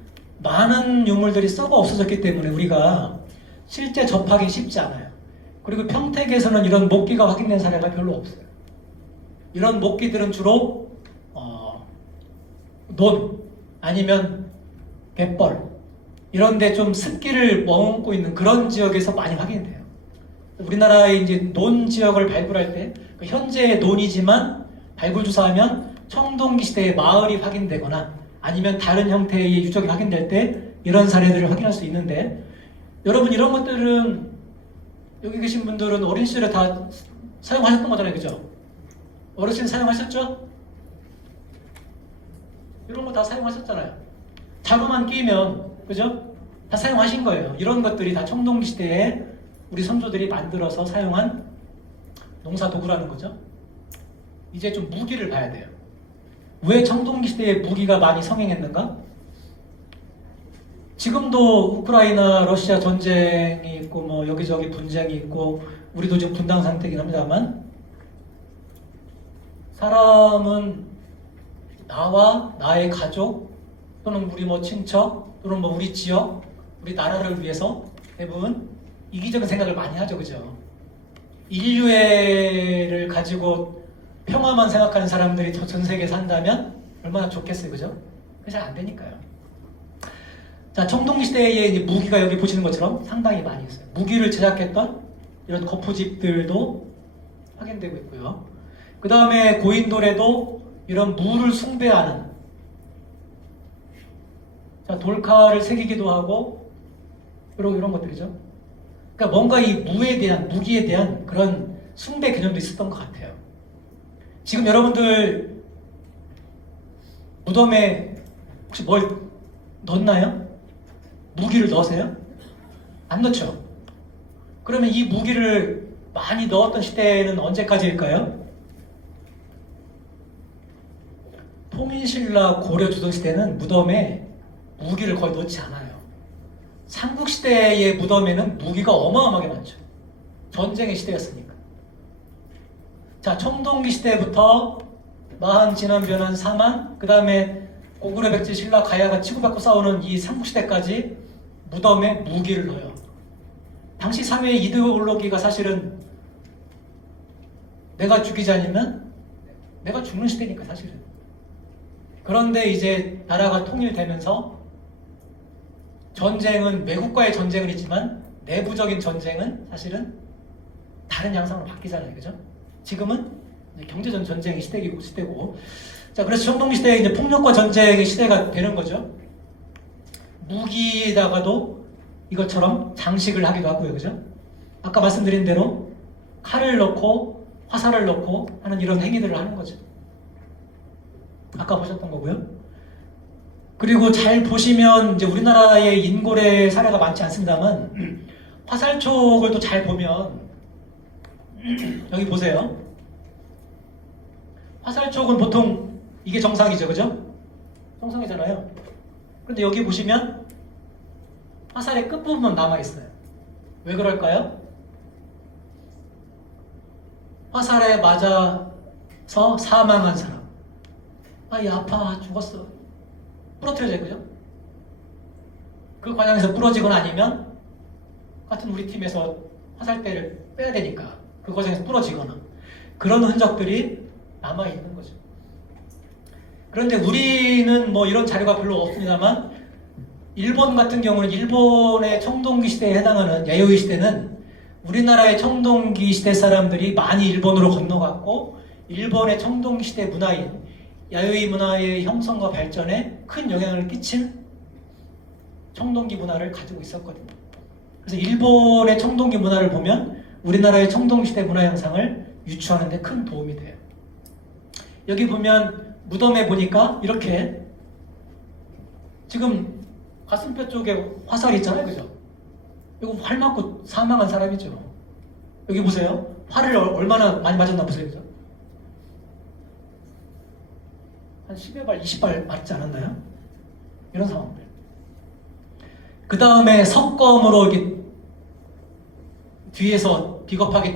많은 유물들이 썩어 없어졌기 때문에 우리가 실제 접하기 쉽지 않아요. 그리고 평택에서는 이런 목기가 확인된 사례가 별로 없어요. 이런 목기들은 주로 논 아니면 갯벌 이런 데 좀 습기를 머금고 있는 그런 지역에서 많이 확인돼요. 우리나라의 이제 논 지역을 발굴할 때 현재의 논이지만 발굴 조사하면 청동기 시대의 마을이 확인되거나 아니면 다른 형태의 유적이 확인될 때 이런 사례들을 확인할 수 있는데 여러분 이런 것들은 여기 계신 분들은 어린 시절에 다 사용하셨던 거잖아요. 그죠? 어르신 사용하셨죠? 이런 거 다 사용하셨잖아요. 자루만 끼면 그죠? 다 사용하신 거예요. 이런 것들이 다 청동기 시대에 우리 선조들이 만들어서 사용한 농사 도구라는 거죠. 이제 좀 무기를 봐야 돼요. 왜 청동기 시대에 무기가 많이 성행했는가? 지금도 우크라이나 러시아 전쟁이 있고 뭐 여기저기 분쟁이 있고 우리도 지금 분당 상태이긴 합니다만 사람은 나와 나의 가족 또는 우리 뭐 친척 또는 뭐 우리 지역 우리 나라를 위해서 대부분 이기적인 생각을 많이 하죠. 그죠? 인류애를 가지고 평화만 생각하는 사람들이 전 세계에 산다면 얼마나 좋겠어요. 그죠? 그게 잘 안 되니까요. 자, 청동기 시대에 이제 무기가 여기 보시는 것처럼 상당히 많이 있어요. 무기를 제작했던 이런 거푸집들도 확인되고 있고요. 그 다음에 고인돌에도 이런 무를 숭배하는 자, 돌칼을 새기기도 하고 이런 것들이죠. 그러니까 뭔가 이 무에 대한 무기에 대한 그런 숭배 개념도 있었던 것 같아요. 지금 여러분들 무덤에 혹시 뭘 넣나요? 무기를 넣으세요? 안 넣죠. 그러면 이 무기를 많이 넣었던 시대는 언제까지일까요? 통일신라 고려 조선시대는 무덤에 무기를 거의 넣지 않아요. 삼국시대의 무덤에는 무기가 어마어마하게 많죠. 전쟁의 시대였으니까. 자, 청동기 시대부터 마한, 진한, 변한, 사만, 그 다음에 고구려, 백제, 신라, 가야가 치고받고 싸우는 이 삼국시대까지 무덤에 무기를 넣어요. 당시 사회의 이데올로기가 사실은 내가 죽이지 않으면 내가 죽는 시대니까 사실은. 그런데 이제 나라가 통일되면서 전쟁은 외국과의 전쟁은 있지만 내부적인 전쟁은 사실은 다른 양상으로 바뀌잖아요. 그죠? 지금은 경제적 전쟁의 시대고. 자, 그래서 청동기 시대에 이제 폭력과 전쟁의 시대가 되는 거죠. 무기에다가도 이것처럼 장식을 하기도 하고요. 그죠? 아까 말씀드린 대로 칼을 넣고 화살을 넣고 하는 이런 행위들을 하는 거죠. 아까 보셨던 거고요. 그리고 잘 보시면 이제 우리나라의 인골의 사례가 많지 않습니다만 화살촉을 또 잘 보면 여기 보세요. 화살촉은 보통 이게 정상이죠. 그죠? 정상이잖아요. 그런데 여기 보시면 화살의 끝부분만 남아있어요. 왜 그럴까요? 화살에 맞아서 사망한 사람. 아이 아파 죽었어. 부러뜨려져요. 그죠? 그 과정에서 부러지거나 아니면 같은 우리 팀에서 화살대를 빼야 되니까 그 과정에서 부러지거나 그런 흔적들이 남아있는 거죠. 그런데 우리는 뭐 이런 자료가 별로 없습니다만 일본 같은 경우는 일본의 청동기 시대에 해당하는 야요이 시대는 우리나라의 청동기 시대 사람들이 많이 일본으로 건너갔고 일본의 청동기 시대 문화인 야요이 문화의 형성과 발전에 큰 영향을 끼친 청동기 문화를 가지고 있었거든요. 그래서 일본의 청동기 문화를 보면 우리나라의 청동기 시대 문화 형상을 유추하는 데 큰 도움이 돼요. 여기 보면 무덤에 보니까 이렇게 지금 가슴뼈 쪽에 화살이 있잖아요. 그죠? 이거 활 맞고 사망한 사람이죠. 여기 보세요. 활을 얼마나 많이 맞았나 보세요. 그죠? 한 10여 발, 20발 맞지 않았나요? 이런 상황들. 그 다음에 석검으로 이렇게 뒤에서 비겁한 게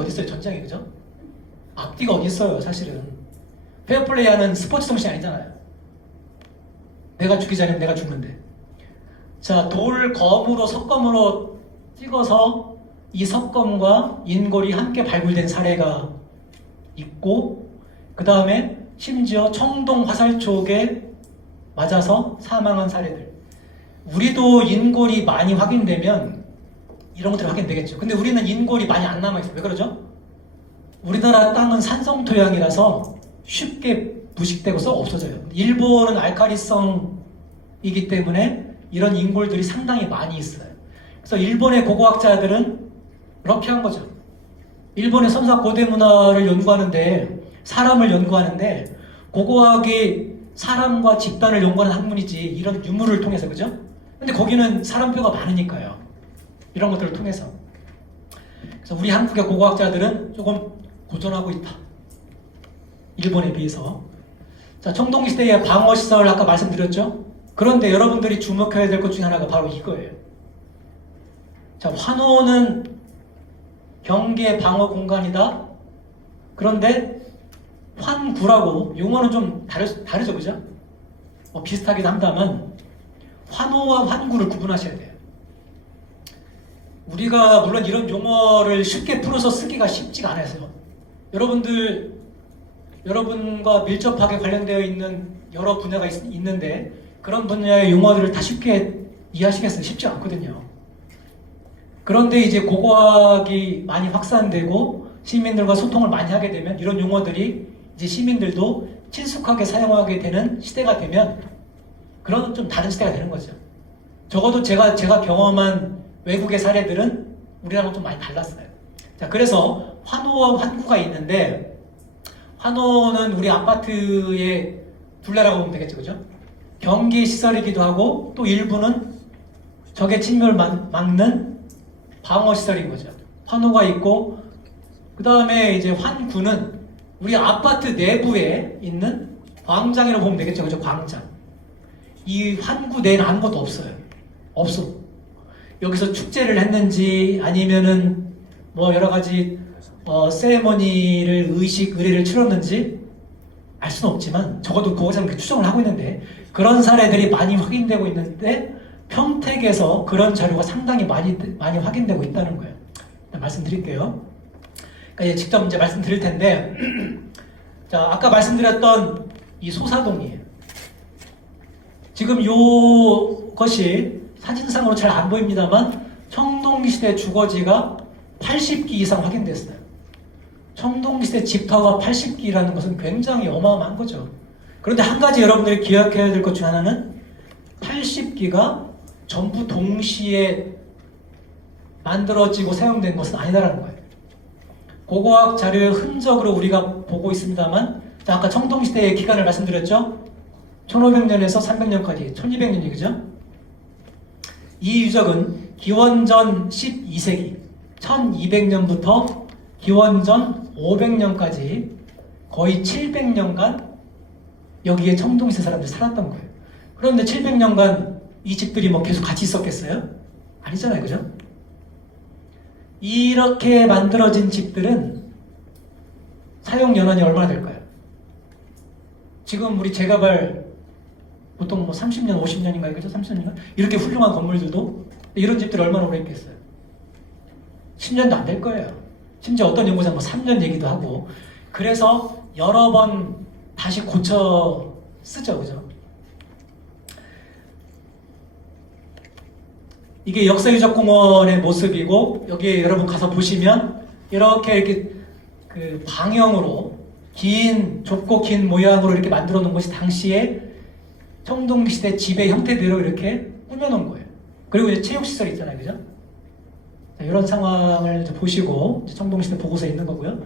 어디 있어요? 전장에. 그죠? 앞뒤가 어디 있어요? 사실은 페어플레이하는 스포츠 정신이 아니잖아요. 내가 죽이지 않으면 내가 죽는데. 자, 돌검으로 석검으로 찍어서 이 석검과 인골이 함께 발굴된 사례가 있고, 그 다음에 심지어 청동 화살촉에 맞아서 사망한 사례들. 우리도 인골이 많이 확인되면 이런 것들이 확인되겠죠. 근데 우리는 인골이 많이 안 남아있어요. 왜 그러죠? 우리나라 땅은 산성토양이라서 쉽게 부식되고 썩 없어져요. 일본은 알카리성이기 때문에 이런 인골들이 상당히 많이 있어요. 그래서 일본의 고고학자들은 이렇게 한 거죠. 일본의 선사 고대 문화를 연구하는데, 사람을 연구하는데, 고고학이 사람과 집단을 연구하는 학문이지 이런 유물을 통해서. 그죠? 근데 거기는 사람뼈가 많으니까요. 이런 것들을 통해서. 그래서 우리 한국의 고고학자들은 조금 고전하고 있다. 일본에 비해서. 자, 청동기 시대의 방어시설 아까 말씀드렸죠? 그런데 여러분들이 주목해야 될 것 중에 하나가 바로 이거예요. 자, 환호는 경계 방어 공간이다. 그런데 환구라고 용어는 좀 다르죠, 그죠? 비슷하긴 합니다만 환호와 환구를 구분하셔야 돼요. 우리가 물론 이런 용어를 쉽게 풀어서 쓰기가 쉽지가 않아서 여러분과 밀접하게 관련되어 있는 여러 분야가 있는데 그런 분야의 용어들을 다 쉽게 이해하시겠어요? 쉽지 않거든요. 그런데 이제 고고학이 많이 확산되고 시민들과 소통을 많이 하게 되면 이런 용어들이 이제 시민들도 친숙하게 사용하게 되는 시대가 되면 그런 좀 다른 시대가 되는 거죠. 적어도 제가 경험한 외국의 사례들은 우리랑은 좀 많이 달랐어요. 자, 그래서 환호와 환구가 있는데 환호는 우리 아파트의 둘레라고 보면 되겠죠, 그죠? 경계 시설이기도 하고 또 일부는 적의 침입을 막는 방어 시설인 거죠. 환호가 있고 그 다음에 이제 환구는 우리 아파트 내부에 있는 광장이라고 보면 되겠죠, 그죠? 광장. 이 환구 내에는 아무것도 없어요. 없어. 여기서 축제를 했는지 아니면은 뭐 여러 가지 세레머니를 의례를 치렀는지 알 수는 없지만 적어도 그것은 그렇게 추정을 하고 있는데 그런 사례들이 많이 확인되고 있는데 평택에서 그런 자료가 상당히 많이 확인되고 있다는 거예요. 말씀드릴게요. 그러니까 직접 이제 말씀드릴 텐데 자, 아까 말씀드렸던 이 소사동이에요. 지금 이것이 사진상으로 잘 안 보입니다만 청동시대 주거지가 80기 이상 확인됐어요. 청동시대 집터가 80기라는 것은 굉장히 어마어마한 거죠. 그런데 한 가지 여러분들이 기억해야 될 것 중 하나는 80기가 전부 동시에 만들어지고 사용된 것은 아니다라는 거예요. 고고학 자료의 흔적으로 우리가 보고 있습니다만 자, 아까 청동시대의 기간을 말씀드렸죠? 1500년에서 300년까지 1200년이 그죠? 이 유적은 기원전 12세기 1200년부터 기원전 500년까지 거의 700년간 여기에 청동시대 사람들이 살았던 거예요. 그런데 700년간 이 집들이 뭐 계속 같이 있었겠어요? 아니잖아요, 그죠? 이렇게 만들어진 집들은 사용 연한이 얼마나 될까요? 지금 우리 재개발 보통 뭐 30년, 50년인가요? 그죠? 30년인가? 이렇게 훌륭한 건물들도 이런 집들이 얼마나 오래 있겠어요? 10년도 안 될 거예요. 심지어 어떤 연구자는 뭐 3년 얘기도 하고 그래서 여러 번 다시 고쳐 쓰죠, 그죠? 이게 역사유적공원의 모습이고, 여기 여러분 가서 보시면 이렇게 그 방형으로 좁고 긴 모양으로 이렇게 만들어 놓은 것이 당시에 청동시대 집의 형태대로 이렇게 꾸며놓은 거예요. 그리고 이제 체육시설 있잖아요, 그죠? 자, 이런 상황을 이제 보시고 청동시대 보고서에 있는 거고요.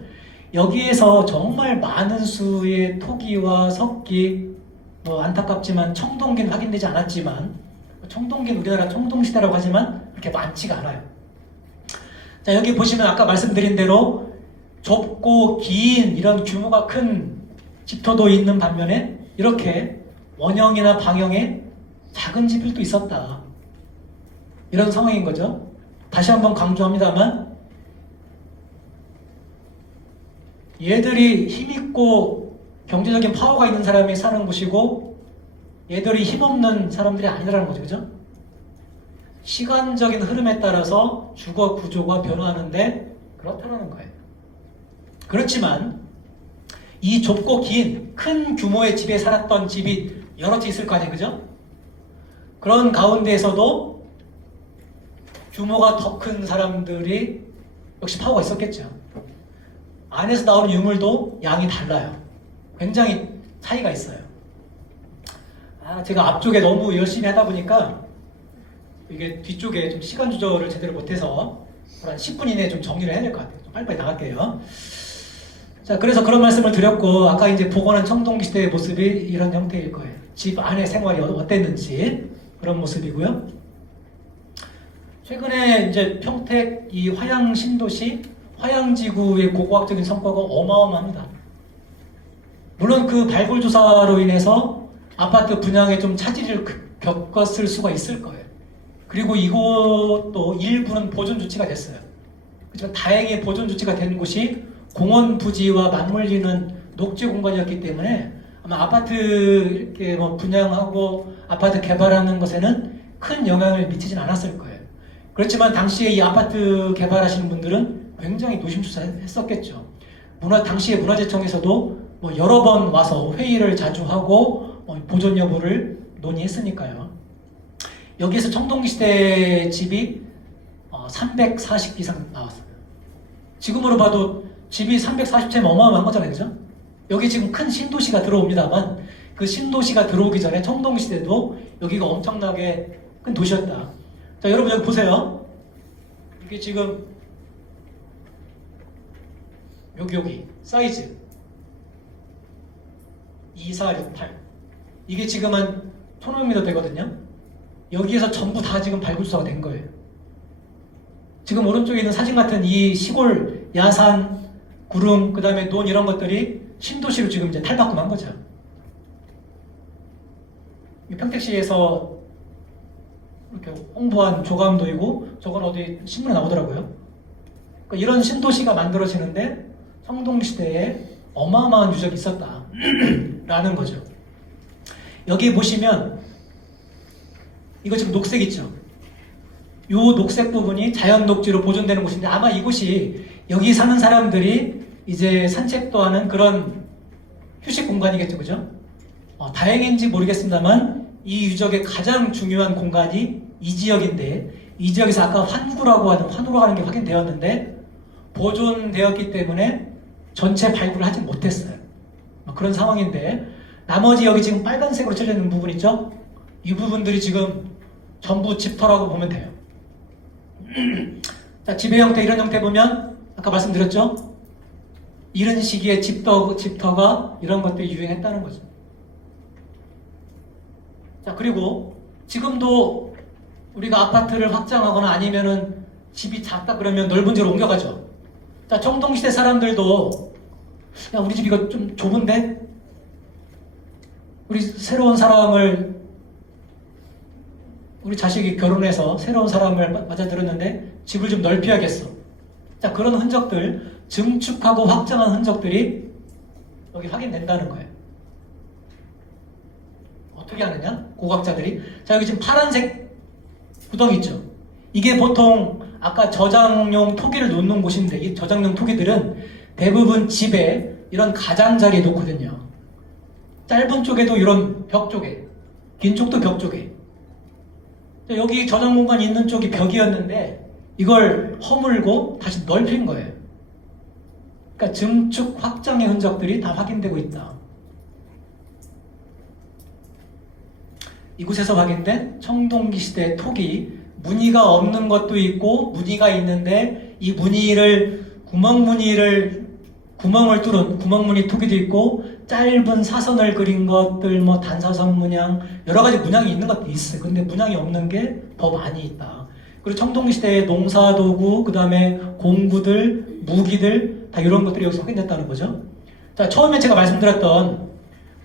여기에서 정말 많은 수의 토기와 석기, 뭐 안타깝지만 청동기는 확인되지 않았지만, 청동기는 우리나라 청동시대라고 하지만 그렇게 많지가 않아요. 자, 여기 보시면 아까 말씀드린 대로 좁고 긴 이런 규모가 큰 집터도 있는 반면에 이렇게 원형이나 방형의 작은 집들도 있었다. 이런 상황인 거죠. 다시 한번 강조합니다만, 얘들이 힘있고 경제적인 파워가 있는 사람이 사는 곳이고 얘들이 힘없는 사람들이 아니라는 거죠. 그죠? 시간적인 흐름에 따라서 주거 구조가 변화하는데 그렇다는 거예요. 그렇지만 이 좁고 긴 큰 규모의 집에 살았던 집이 여러 채 있을 거 아니에요. 그죠? 그런 가운데에서도 규모가 더 큰 사람들이 역시 파워가 있었겠죠. 안에서 나오는 유물도 양이 달라요. 굉장히 차이가 있어요. 제가 앞쪽에 너무 열심히 하다 보니까 이게 뒤쪽에 좀 시간 조절을 제대로 못해서 한 10분 이내에 좀 정리를 해야 될 것 같아요. 좀 빨리빨리 나갈게요. 자, 그래서 그런 말씀을 드렸고, 아까 이제 복원한 청동시대의 모습이 이런 형태일 거예요. 집 안의 생활이 어땠는지 그런 모습이고요. 최근에 이제 평택 이 화양 신도시 화양지구의 고고학적인 성과가 어마어마합니다. 물론 그 발굴 조사로 인해서 아파트 분양에 좀 차질을 겪었을 수가 있을 거예요. 그리고 이곳도 일부는 보존 조치가 됐어요. 그렇지만 다행히 보존 조치가 된 곳이 공원 부지와 맞물리는 녹지 공간이었기 때문에 아마 아파트 이렇게 뭐 분양하고 아파트 개발하는 것에는 큰 영향을 미치진 않았을 거예요. 그렇지만 당시에 이 아파트 개발하시는 분들은 굉장히 노심초사했었겠죠. 당시에 문화재청에서도 뭐 여러 번 와서 회의를 자주 하고 보존 여부를 논의했으니까요. 여기에서 청동시대 집이 340 이상 나왔어요. 지금으로 봐도 집이 340채면 어마어마한 거잖아요. 그죠? 여기 지금 큰 신도시가 들어옵니다만 그 신도시가 들어오기 전에 청동시대도 여기가 엄청나게 큰 도시였다. 자, 여러분 여기 보세요. 이게 지금 여기 사이즈 2468 이게 지금 한 1500m 되거든요. 여기에서 전부 다 지금 발굴조사가 된 거예요. 지금 오른쪽에 있는 사진 같은 이 시골 야산, 구름, 그 다음에 논 이런 것들이 신도시로 지금 이제 탈바꿈한 거죠. 평택시에서 이렇게 홍보한 조감도이고 저건 어디 신문에 나오더라고요. 그러니까 이런 신도시가 만들어지는데 청동시대에 어마어마한 유적이 있었다 라는 거죠. 여기 보시면 이거 지금 녹색 있죠? 이 녹색 부분이 자연 녹지로 보존되는 곳인데 아마 이곳이 여기 사는 사람들이 이제 산책도 하는 그런 휴식 공간이겠죠, 그죠? 다행인지 모르겠습니다만 이 유적의 가장 중요한 공간이 이 지역인데 이 지역에서 아까 환구라고 하는 게 확인되었는데 보존되었기 때문에 전체 발굴을 하지 못했어요. 그런 상황인데 나머지 여기 지금 빨간색으로 칠려 있는 부분 있죠? 이 부분들이 지금 전부 집터라고 보면 돼요. 자, 집의 형태 이런 형태 보면 아까 말씀드렸죠? 이런 시기에 집터가 이런 것들이 유행했다는 거죠. 자, 그리고 지금도 우리가 아파트를 확장하거나 아니면은 집이 작다 그러면 넓은 데로 옮겨가죠. 자, 청동시대 사람들도 야, 우리 집 이거 좀 좁은데? 우리 새로운 사람을 우리 자식이 결혼해서 새로운 사람을 맞아들였는데 집을 좀 넓혀야겠어. 자, 그런 흔적들, 증축하고 확장한 흔적들이 여기 확인된다는 거예요. 어떻게 하느냐? 고고학자들이. 자, 여기 지금 파란색 구덩이 있죠? 이게 보통 아까 저장용 토기를 놓는 곳인데 이 저장용 토기들은 대부분 집에 이런 가장자리에 놓거든요. 짧은 쪽에도 이런 벽 쪽에, 긴 쪽도 벽 쪽에. 여기 저장 공간이 있는 쪽이 벽이었는데 이걸 허물고 다시 넓힌 거예요. 그러니까 증축 확장의 흔적들이 다 확인되고 있다. 이곳에서 확인된 청동기 시대의 토기, 무늬가 없는 것도 있고 무늬가 있는데 이 무늬를 구멍을 뚫은 구멍무늬 토기도 있고 짧은 사선을 그린 것들, 뭐 단사선 문양, 여러 가지 문양이 있는 것도 있어요. 근데 문양이 없는 게 더 많이 있다. 그리고 청동기 시대의 농사도구, 그 다음에 공구들, 무기들, 다 이런 것들이 여기서 확인됐다는 거죠. 자, 처음에 제가 말씀드렸던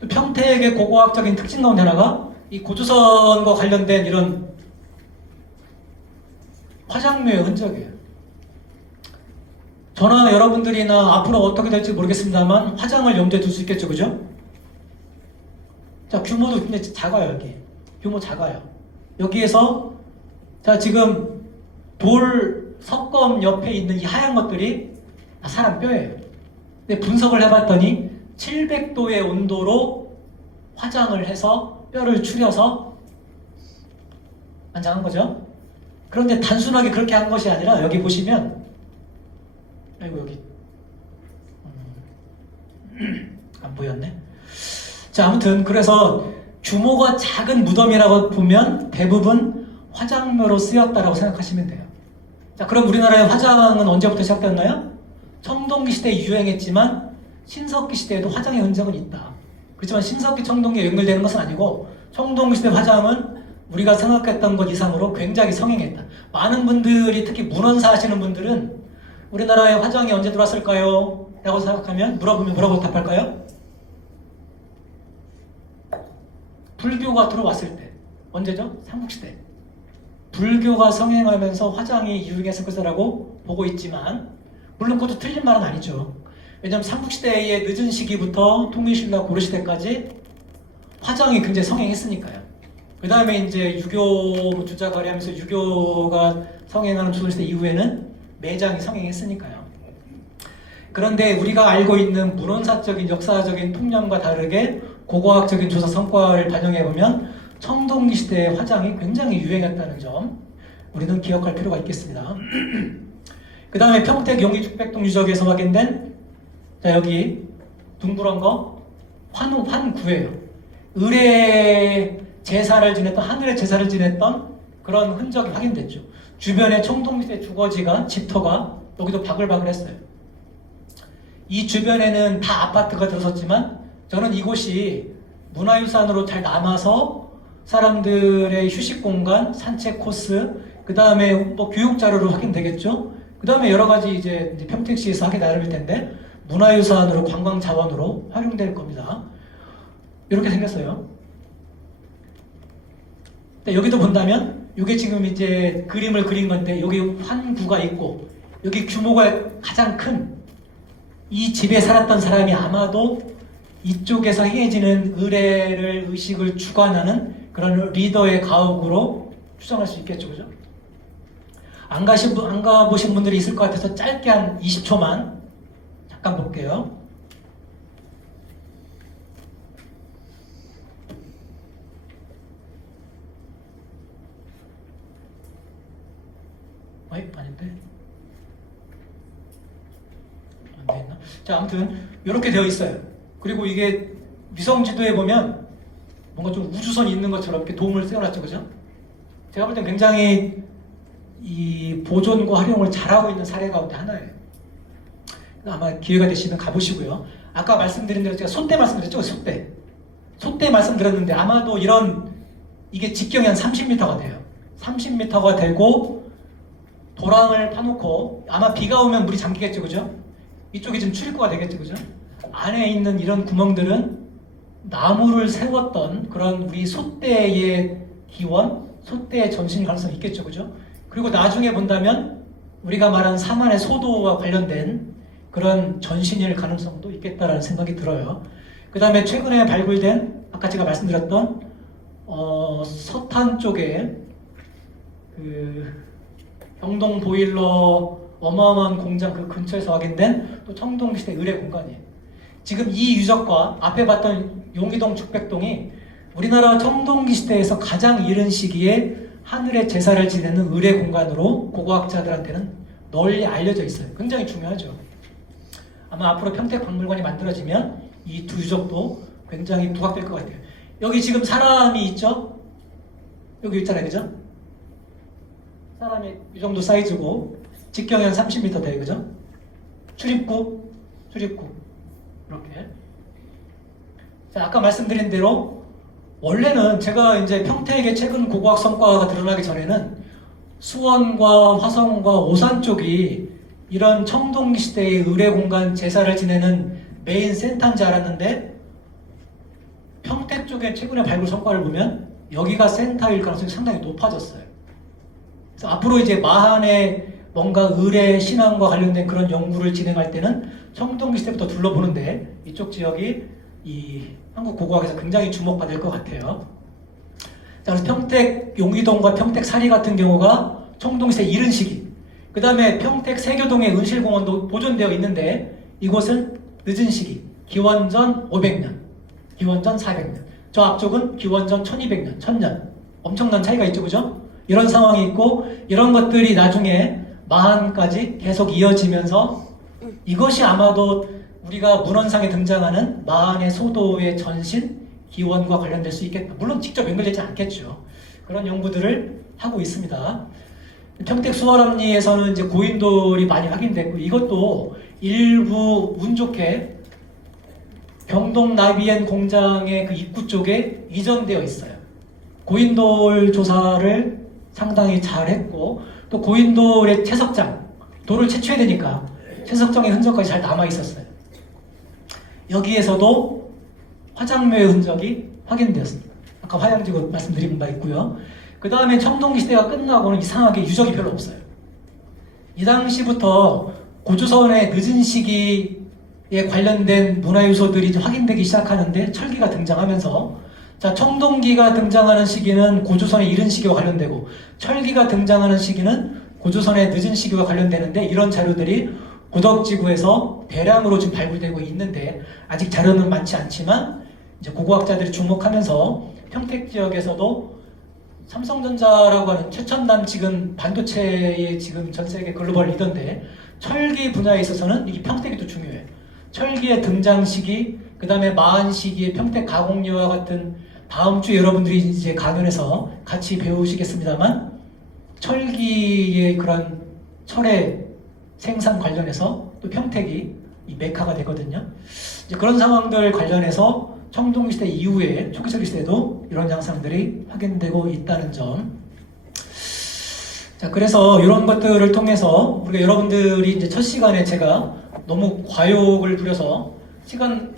평택의 고고학적인 특징 가운데 하나가 이 고조선과 관련된 이런 화장묘의 흔적이에요. 저나 여러분들이나 앞으로 어떻게 될지 모르겠습니다만 화장을 염두에 둘 수 있겠죠, 그죠? 자, 규모도 굉장히 작아요, 여기. 규모 작아요. 여기에서 자, 지금 돌 석검 옆에 있는 이 하얀 것들이 다 사람 뼈예요. 근데 분석을 해봤더니 700도의 온도로 화장을 해서 뼈를 추려서 완장한 거죠. 그런데 단순하게 그렇게 한 것이 아니라 여기 보시면 아이고 여기 안 보였네. 자, 아무튼 그래서 규모가 작은 무덤이라고 보면 대부분 화장묘로 쓰였다라고 생각하시면 돼요. 자, 그럼 우리나라의 화장은 언제부터 시작됐나요? 청동기 시대에 유행했지만 신석기 시대에도 화장의 흔적은 있다. 그렇지만 신석기, 청동기에 연결되는 것은 아니고 청동기 시대 화장은 우리가 생각했던 것 이상으로 굉장히 성행했다. 많은 분들이 특히 문헌사 하시는 분들은 우리나라에 화장이 언제 들어왔을까요? 라고 생각하면 물어보면 뭐라고 답할까요? 불교가 들어왔을 때. 언제죠? 삼국시대. 불교가 성행하면서 화장이 유행했을 것이라고 보고 있지만 물론 그것도 틀린 말은 아니죠. 왜냐하면 삼국시대의 늦은 시기부터 통일신라 고려시대까지 화장이 굉장히 성행했으니까요. 그 다음에 이제 유교 주자거리 하면서 유교가 성행하는 조선시대 이후에는 매장이 성행했으니까요. 그런데 우리가 알고 있는 문헌사적인 역사적인 통념과 다르게 고고학적인 조사 성과를 반영해보면 청동기 시대의 화장이 굉장히 유행했다는 점 우리는 기억할 필요가 있겠습니다. 그 다음에 평택 용기 죽백동 유적에서 확인된 자 여기 둥그런 거 환구예요. 을의 제사를 지냈던 하늘의 제사를 지냈던 그런 흔적이 확인됐죠. 주변에 청동기 시대 주거지가 집터가 여기도 바글바글했어요. 이 주변에는 다 아파트가 들어섰지만 저는 이곳이 문화유산으로 잘 남아서 사람들의 휴식 공간, 산책 코스, 그 다음에 뭐 교육 자료로 확인되겠죠. 그 다음에 여러 가지 이제 평택시에서 하기 나름일 텐데 문화유산으로 관광 자원으로 활용될 겁니다. 이렇게 생겼어요. 여기도 본다면 이게 지금 이제 그림을 그린 건데 여기 환구가 있고 여기 규모가 가장 큰 이 집에 살았던 사람이 아마도 이쪽에서 행해지는 의식을 주관하는 그런 리더의 가옥으로 추정할 수 있겠죠, 그죠? 안 가보신 분들이 있을 것 같아서 짧게 한 20초만 잠깐 볼게요. 아닌데? 안 되겠나? 자, 아무튼 이렇게 되어 있어요. 그리고 이게 위성지도에 보면 뭔가 좀 우주선이 있는 것처럼 이렇게 도움을 세워놨죠, 그죠? 제가 볼 땐 굉장히 이 보존과 활용을 잘하고 있는 사례 가운데 하나예요. 아마 기회가 되시면 가보시고요. 아까 말씀드린 대로 제가 솥대 말씀드렸죠, 솥대 말씀드렸는데 아마도 이게 직경이 한 30m가 돼요. 30m가 되고 도랑을 파놓고 아마 비가 오면 물이 잠기겠죠, 그죠? 이쪽이 좀 출입구가 되겠죠, 그죠? 안에 있는 이런 구멍들은 나무를 세웠던 그런 우리 솥대의 기원, 솥대의 전신일 가능성이 있겠죠, 그죠? 그리고 나중에 본다면 우리가 말한 사만의 소도와 관련된 그런 전신일 가능성도 있겠다라는 생각이 들어요. 그 다음에 최근에 발굴된 아까 제가 말씀드렸던 서탄 쪽에 그 경동 보일러 어마어마한 공장 그 근처에서 확인된 또 청동시대 의뢰 공간이에요. 지금 이 유적과 앞에 봤던 용기동 죽백동이 우리나라 청동기 시대에서 가장 이른 시기에 하늘의 제사를 지내는 의례 공간으로 고고학자들한테는 널리 알려져 있어요. 굉장히 중요하죠. 아마 앞으로 평택박물관이 만들어지면 이 두 유적도 굉장히 부각될 것 같아요. 여기 지금 사람이 있죠? 여기 있잖아요. 그죠? 사람이 이 정도 사이즈고 직경이 한 30m 돼요. 그죠? 출입구 이렇게. 자, 아까 말씀드린 대로 원래는 제가 이제 평택의 최근 고고학 성과가 드러나기 전에는 수원과 화성과 오산 쪽이 이런 청동기 시대의 의례 공간 제사를 지내는 메인 센터인 줄 알았는데 평택 쪽에 최근에 발굴 성과를 보면 여기가 센터일 가능성이 상당히 높아졌어요. 그래서 앞으로 이제 마한의 뭔가 의례 신앙과 관련된 그런 연구를 진행할 때는 청동기 시대부터 둘러보는데 이쪽 지역이 이 한국 고고학에서 굉장히 주목받을 것 같아요. 자, 그래서 평택 용기동과 평택 사리 같은 경우가 청동기 시대 이른 시기. 그 다음에 평택 세교동의 은실공원도 보존되어 있는데 이곳은 늦은 시기. 기원전 500년, 기원전 400년. 저 앞쪽은 기원전 1200년, 1000년. 엄청난 차이가 있죠, 그죠? 이런 상황이 있고 이런 것들이 나중에 마한까지 계속 이어지면서 이것이 아마도 우리가 문헌상에 등장하는 마한의 소도의 전신 기원과 관련될 수 있겠다. 물론 직접 연결되지 않겠죠. 그런 연구들을 하고 있습니다. 평택 수월암리에서는 이제 고인돌이 많이 확인됐고 이것도 일부 운 좋게 경동 나비엔 공장의 그 입구 쪽에 이전되어 있어요. 고인돌 조사를 상당히 잘 했고 또 고인돌의 채석장, 돌을 채취해야 되니까 채석장의 흔적까지 잘 남아 있었어요. 여기에서도 화장묘의 흔적이 확인되었습니다. 아까 화양지구 말씀드린 바 있고요. 그 다음에 청동기 시대가 끝나고는 이상하게 유적이 별로 없어요. 이 당시부터 고조선의 늦은 시기에 관련된 문화유소들이 확인되기 시작하는데 철기가 등장하면서 자, 청동기가 등장하는 시기는 고조선의 이른 시기와 관련되고 철기가 등장하는 시기는 고조선의 늦은 시기와 관련되는데 이런 자료들이 고덕지구에서 대량으로 지금 발굴되고 있는데 아직 자료는 많지 않지만 이제 고고학자들이 주목하면서 평택 지역에서도 삼성전자라고 하는 최첨단 지금 반도체의 지금 전 세계 글로벌 리더인데 철기 분야에 있어서는 이 평택이 또 중요해요. 철기의 등장 시기, 그 다음에 마한 시기의 평택 가공리와 같은 다음 주에 여러분들이 이제 강연에서 같이 배우시겠습니다만 철기의 그런 철의 생산 관련해서 또 평택이 이 메카가 되거든요. 이제 그런 상황들 관련해서 청동기 시대 이후에 초기철기 시대에도 이런 양상들이 확인되고 있다는 점. 자, 그래서 이런 것들을 통해서 우리가 여러분들이 이제 첫 시간에 제가 너무 과욕을 부려서 시간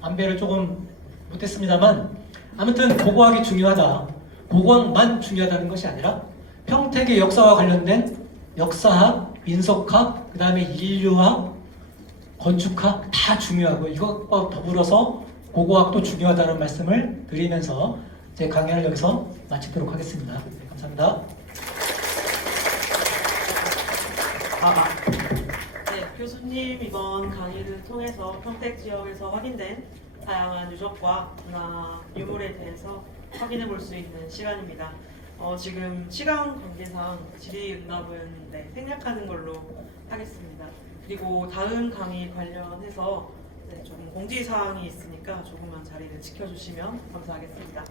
안배를 조금 못했습니다만 아무튼 고고학이 중요하다. 고고학만 중요하다는 것이 아니라 평택의 역사와 관련된 역사학, 민속학, 그 다음에 인류학, 건축학 다 중요하고 이것과 더불어서 고고학도 중요하다는 말씀을 드리면서 제 강연을 여기서 마치도록 하겠습니다. 네, 감사합니다. 네, 교수님 이번 강의를 통해서 평택 지역에서 확인된 다양한 유적과 문화 유물에 대해서 확인해 볼 수 있는 시간입니다. 지금 시간 관계상 질의응답은 생략하는 걸로 하겠습니다. 그리고 다음 강의 관련해서 조금 공지사항이 있으니까 조금만 자리를 지켜주시면 감사하겠습니다.